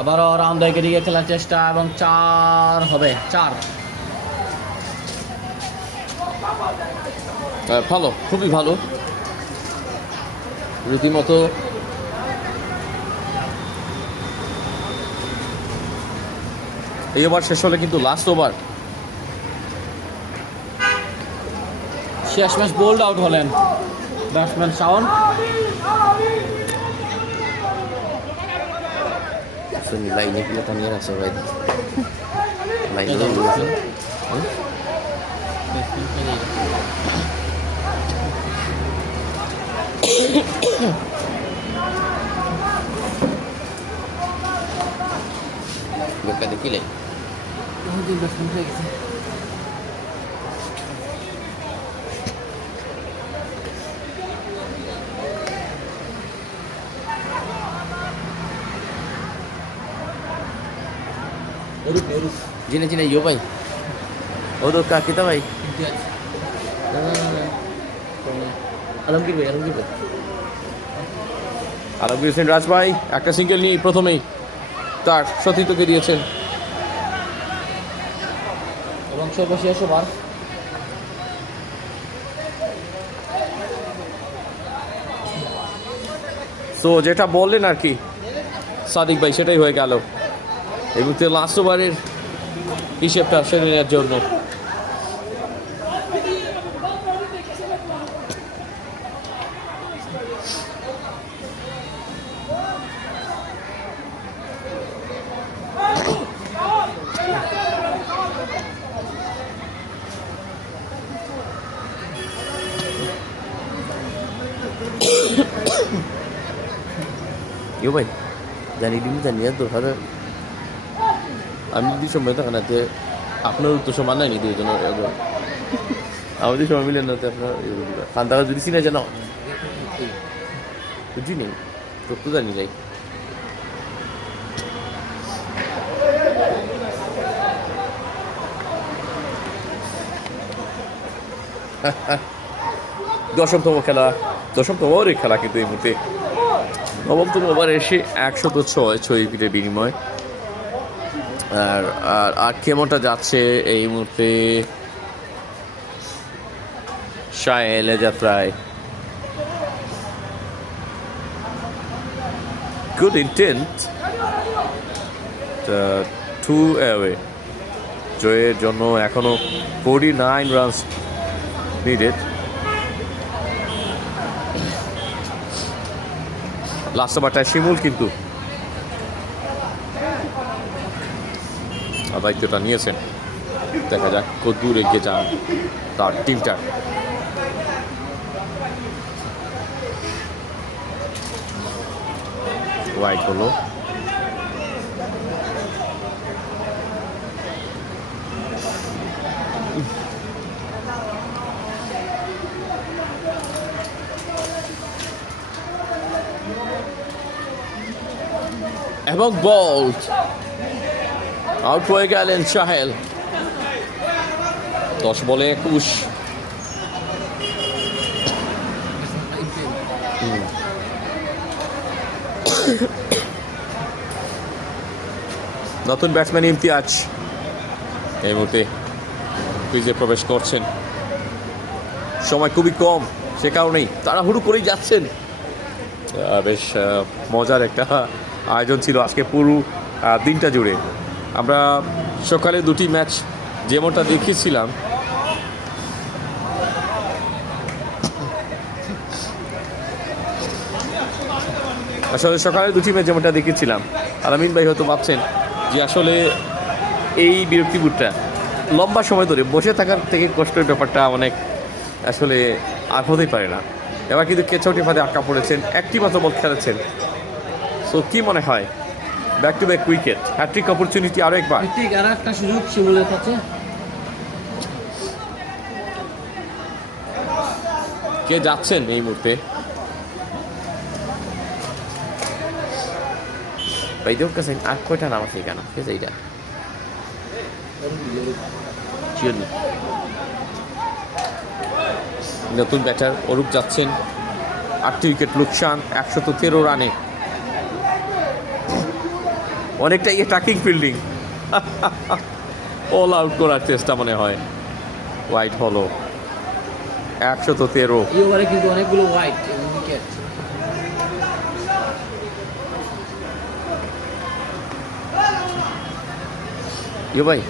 আবারও রাউন্ড এগিয়ে খেলার চেষ্টা এবং 4 হবে, 4। ভালো, খুবই ভালো, রীতিমতো এই ওভার শেষ হলে কিন্তু লাস্ট ওভার। শেষ ম্যাচ বোল্ড আউট হলেন batsman Shaon. Lainnya kelihatannya rasa baik. Lainnya dulu. Bukan dikilai. Jina yo bhai. Odo ka kita bhai. Alamgir bhai. Alamgir Hossain Raj ভাই একটা সিঙ্গেল নিয়ে প্রথমেই তার সতীর্থকে দিয়েছেন এবং সর্বশেষ ওভার। সো যেটা বললেন আর কি সাদিক ভাই, সেটাই হয়ে গেল। এবং লাস্ট ওভারের হিসেবটা সেরে নেওয়ার জন্য Yo bhai. Jani dulu janiya তো ভালো। আমি যদি সময় থাকে না, আপনার তো সমান নাই নি দুজন, আমাদের সময় মিলে না, আপনার খান্দাকা যদি চিনে জানো বুঝি নেই তোর তো জানি যাই। দশমতম খেলা, দশমতম ওভারের খেলা কিন্তু এই মুহূর্তে নবমতম ওভার এসে 106 উইকেটের বিনিময়। আর আর আর কেমনটা যাচ্ছে এই মুহূর্তে শাহেল যাত্রায়। Good intent, 2 away. জয়ের জন্য এখনো 49 রানস নিডেড। লাস্ট ওভারটায় শিমুল কিন্তু দায়িত্বটা নিয়েছেন। দেখা যাক কত দূর এগিয়ে যান তার টিমটা। ওয়াইড হলো, এবং বল্ড আউট হয়ে গেলেন শাহেল। 10 বলে 21। নতুন ব্যাটসম্যান ইমতিয়াজ এই মুহূর্তে ক্রিজে প্রবেশ করছেন। সময় খুবই কম, সে কারণেই তাড়াহুড়ো করেই যাচ্ছেন। বেশ মজার একটা আয়োজন ছিল আজকে পুরো দিনটা জুড়ে। আমরা সকালে 2টি ম্যাচ যেমনটা দেখিয়েছিলাম, আসলে সকালে 2টি ম্যাচ যেমনটা দেখিয়েছিলাম, আলামিন ভাই হয়তো ভাবছেন যে আসলে এই বিরক্তিবোধটা লম্বা সময় ধরে বসে থাকার থেকে কষ্টের ব্যাপারটা অনেক আসলে আর হতেই পারে না। এবার কিন্তু কেচৌটি ফাঁদে আটকা পড়েছেন, একটি মাত্র বল খেলেছেন। সো কি মনে হয়, back to back wicket, hat trick opportunity আরও একবার। ঠিক আর একটা সুযোগ শিমুলের কাছে। কে যাচ্ছেন এই মুহূর্তে? বাইদেও কাছে আর কয়টা নাম আছে কেন? কে যে এইটা চিয়নি। নতুন ব্যাটার অরূপ যাচ্ছেন, 8টি উইকেট লোকসান, 113 রানে। অনেকটা ট্রাকিং ফিল্ডিং, অল আউট করার চেষ্টা মনে হয়। ওয়াইড হলো, 113। এই ওভারে কিন্তু অনেকগুলো হোয়াইট উইকেট। ভাই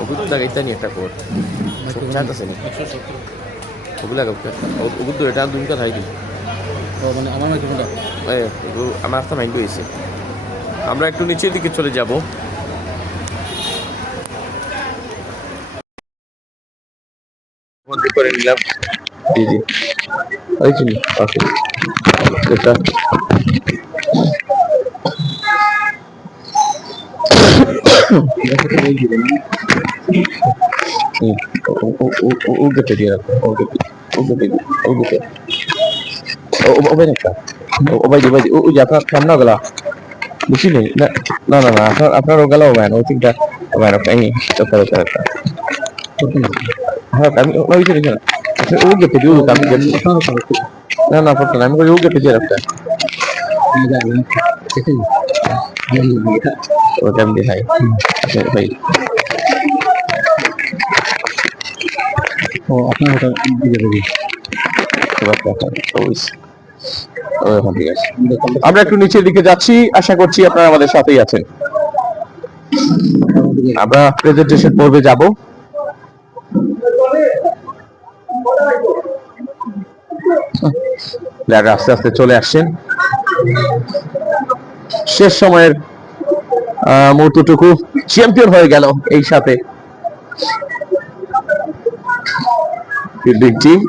ওগুলো লাগাইতে নি একটা কোট চাইতেছে নি ওগুলো ওগুলো তো এটা দুমকা থাই দি মানে আমার মাইক্রোফোনটা আমার রাস্তা মাইন্ড হয়েছে। আমরা একটু নিচের দিকে চলে যাব। করে নিলাম, জি জি ওই চিনি ওকে এটা ওকে দিয়ে রাখো, ওকে ওকে ওকে ও ভাই একটা ও ভাই ও যে আপনার সামনে গেলা বুঝি নেই না না না না আপনার ও গেলাও ম্যান ওই ঠিকটা ম্যান এই চক্কর একটা হ্যাঁ আমি ওই যে না ও গেতে দিও আমি না না পড়তো না, আমি ও গেতে দিয়ে রাখতে ওটা আমি দেখাই ভাই। ও আপনার ওটা দিয়ে দেবে ঠিক আছে। আমরা একটু নিচের দিকে যাচ্ছি, আশা করছি আপনারা আমাদের সাথেই আছেন। আমরা প্রেজেন্টেশন পর্বে যাব। আস্তে আস্তে চলে আসছেন, শেষ সময়ের মুহূর্তটুকু চ্যাম্পিয়ন হয়ে গেল এই সাথে ফিল্ডিং টিম।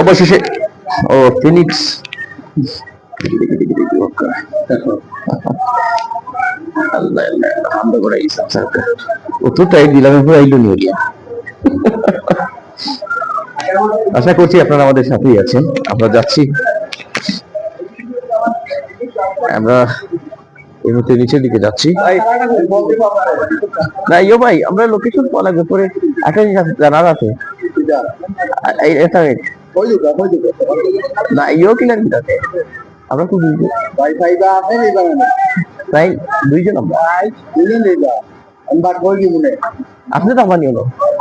অবশেষে ও ফিনিক্স আশা করছি আপনারা আমাদের সাথেই আছেন। আমরা যাচ্ছি, আমরা এই মুহূর্তে নিচের দিকে যাচ্ছি। না ইয়ো ভাই, আমরা লোকেশন পাওয়া লাগবে পরে। একটা জিনিস আছে, জানার আছে না ইয়ো কিনার কি আছে, আমরা তো ভাই দুইজন আপনি তো আমার নিয়ে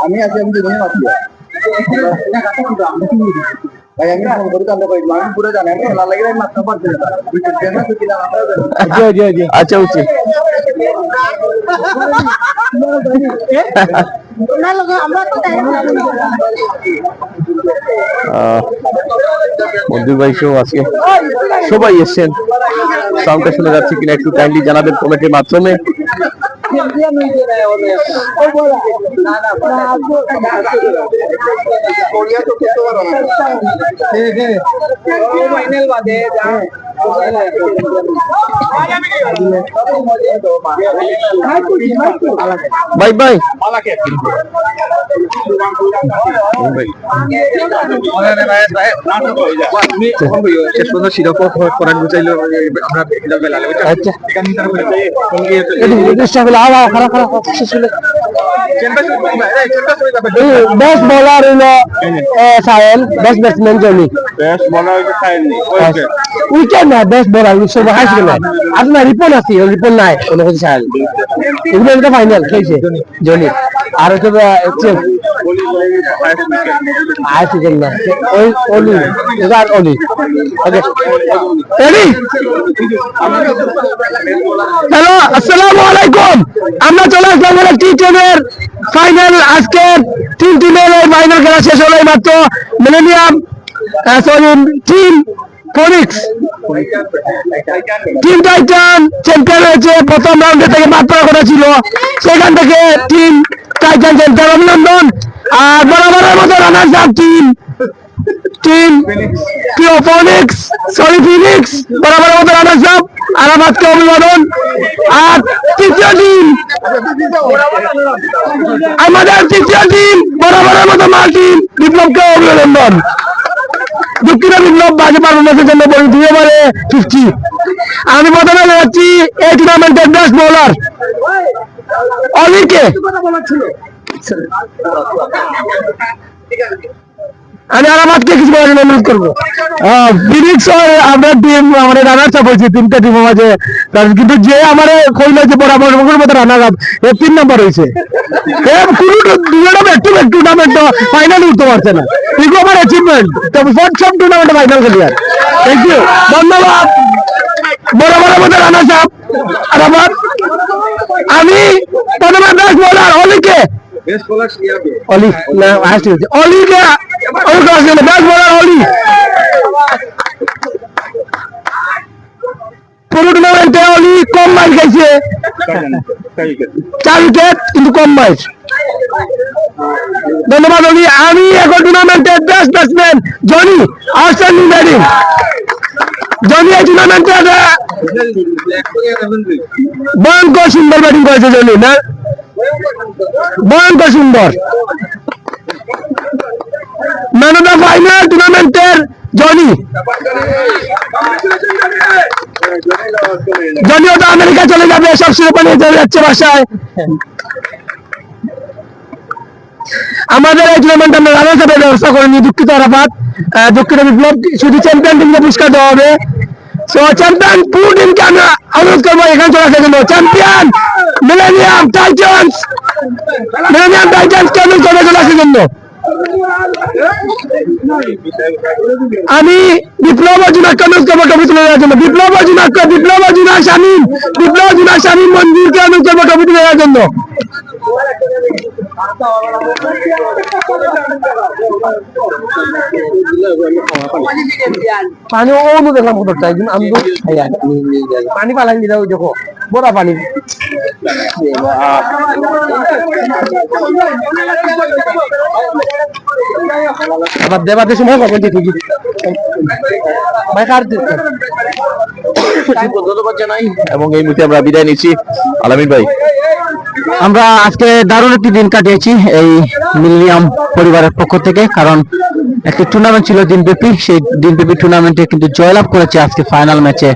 আমি আছি, আমি দুজনে আছি ভাই। আমি ফোন করে জানতে পারি, আমি পুরো জানি, আমি খেলা লাগে মাত্র পারছি আচ্ছা উচিত। মঞ্জুর ভাই সহ আজকে সবাই এসছেন, সাউন্ডটা শুনে যাচ্ছে কিনা একটু কাইন্ডলি জানাবেন কমেন্টের মাধ্যমে। বাই বাই বেস্ট বোলার হইলো সাহেল, বেস্ট ব্যাটসম্যান জনি, উইকেট না বেস্ট বোলার হাইস্ট গেল। আপনার রিপন আছে, রিপন নাই কোনো কিছু সাহেল, এগুলো একটা ফাইনাল খেলছে জনি। আর হচ্ছে হ্যালো আসসালামু আলাইকুম। আমরা চলে আসলাম টি-10 ফাইনাল। আজকে তিন টিমের এই ফাইনাল খেলা শেষ হলো মাত্র। Millennium team Phoenix, team Titan champion হয়েছে। প্রথম রাউন্ডে থেকে মাত্র করা ছিল, সেখান থেকে টিম টাইটান চ্যাম্পিয়ন, অভিনন্দন। আর বরাবরের মতো রানার্স আপ টিম ফিনিক্স বরাবরের মতো রানার্স আপ, আরামাতকে অভিনন্দন। আর তৃতীয় টিম, আমাদের তৃতীয় টিম বরাবরের মতো মাল্টিম বিপ্লবকে অভিনন্দন। দুঃখিত বিপ্লব বাজে পারফরমেন্সের জন্য বলি 2 ওভারে 50। আমি প্রথমে যাচ্ছি এই টুর্নামেন্টের বেস্ট বোলার অলিকে। আমি আরামাতকে কিছু বলার জন্য অনুরোধ করবো। ফিনিক্স আমরা টিম আমাদের রানার চাপ হয়েছে 3টা টিমের মাঝে, কিন্তু যে আমার কইলো যে বরাবর মতো রানার আপ 3 নম্বর হয়েছে। টুর্নামেন্ট ফাইনাল উঠতে পারছে না, এগুলো আমার অ্যাচিভমেন্ট। সব টুর্নামেন্টে ফাইনাল খেলিয়ার, থ্যাংক ইউ, ধন্যবাদ। বরাবরের মতো রানার চাপ আরামাত। আমি প্রথমে বেস্ট বোলার অলিকে, অলি না অলিকে বেস্ট বোলার অলি। পুরো টুর্নামেন্টে অলি কম মাইল খাইছে, 4 উইকেট কিন্তু কম মাইল। ধন্যবাদ অলি। আমি এখন টুর্নামেন্টের best batsman Johnny, outstanding batting. Johnny এই টুর্নামেন্টে ভয়ঙ্কর সুন্দর ব্যাটিং করেছে জনি, না ভয়ঙ্কর সুন্দর। ম্যান অফ দ্য ফাইনাল টুর্নামেন্টের জনি। জনিও তো আমেরিকা চলে যাবে, সব শিরোপা নিয়ে চলে যাচ্ছে বাসায়। আমাদের এই টুর্নামেন্ট আমরা রানার সাপের ব্যবস্থা করিনি, দুঃখিত আরাফাত, দুঃখিত বিপ্লব। শুধু চ্যাম্পিয়ন টিমকে পুরস্কার দেওয়া হবে। সো চ্যাম্পিয়ন পুরো টিমকে আমরা অনুরোধ করবো এখানে চলে আসার জন্য। চ্যাম্পিয়ন মিলেনিয়াম টাইটান্স, কে অনুরোধ করবো চলে আসার জন্য। আমি বিপ্লব অর্জুনাকে অনুরোধ করবো ট্রফি তুলে দেওয়ার জন্য। বিপ্লব অর্জুনা শামীম মঞ্জুরকে অনুরোধ করবো ট্রফি তুলে দেওয়ার জন্য। পানি অনু দেখলাম কতটা, আমি পানি পালান দিলে ওই দেখো বড় পানি। আবার দেবাতে সময় পাবেন ঠিকই ভাই, কার ধন্যবাদ জানাই এবং এই মুহূর্তে আমরা বিদায় নিচ্ছি। আলামিন ভাই, আমরা আজকে দারুণ একটি দিন কাটিয়েছি এই মিলেনিয়াম পরিবারের পক্ষ থেকে, কারণ একটি টুর্নামেন্ট ছিল দিনব্যাপী। সেই দিনব্যাপী টুর্নামেন্টে কিন্তু জয়লাভ করেছে আজকে ফাইনাল ম্যাচে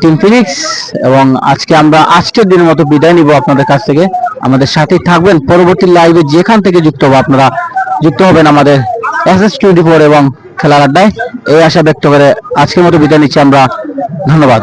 টিম ফিনিক্স। এবং আজকের দিনের মতো বিদায় নিব আপনাদের কাছ থেকে। আমাদের সাথেই থাকবেন, পরবর্তী লাইভে যেখান থেকে যুক্ত হবো আপনারা যুক্ত হবেন আমাদের SS24 এবং খেলার আড্ডায়। এই আশা ব্যক্ত করে আজকের মতো বিদায় নিচ্ছি আমরা। ধন্যবাদ।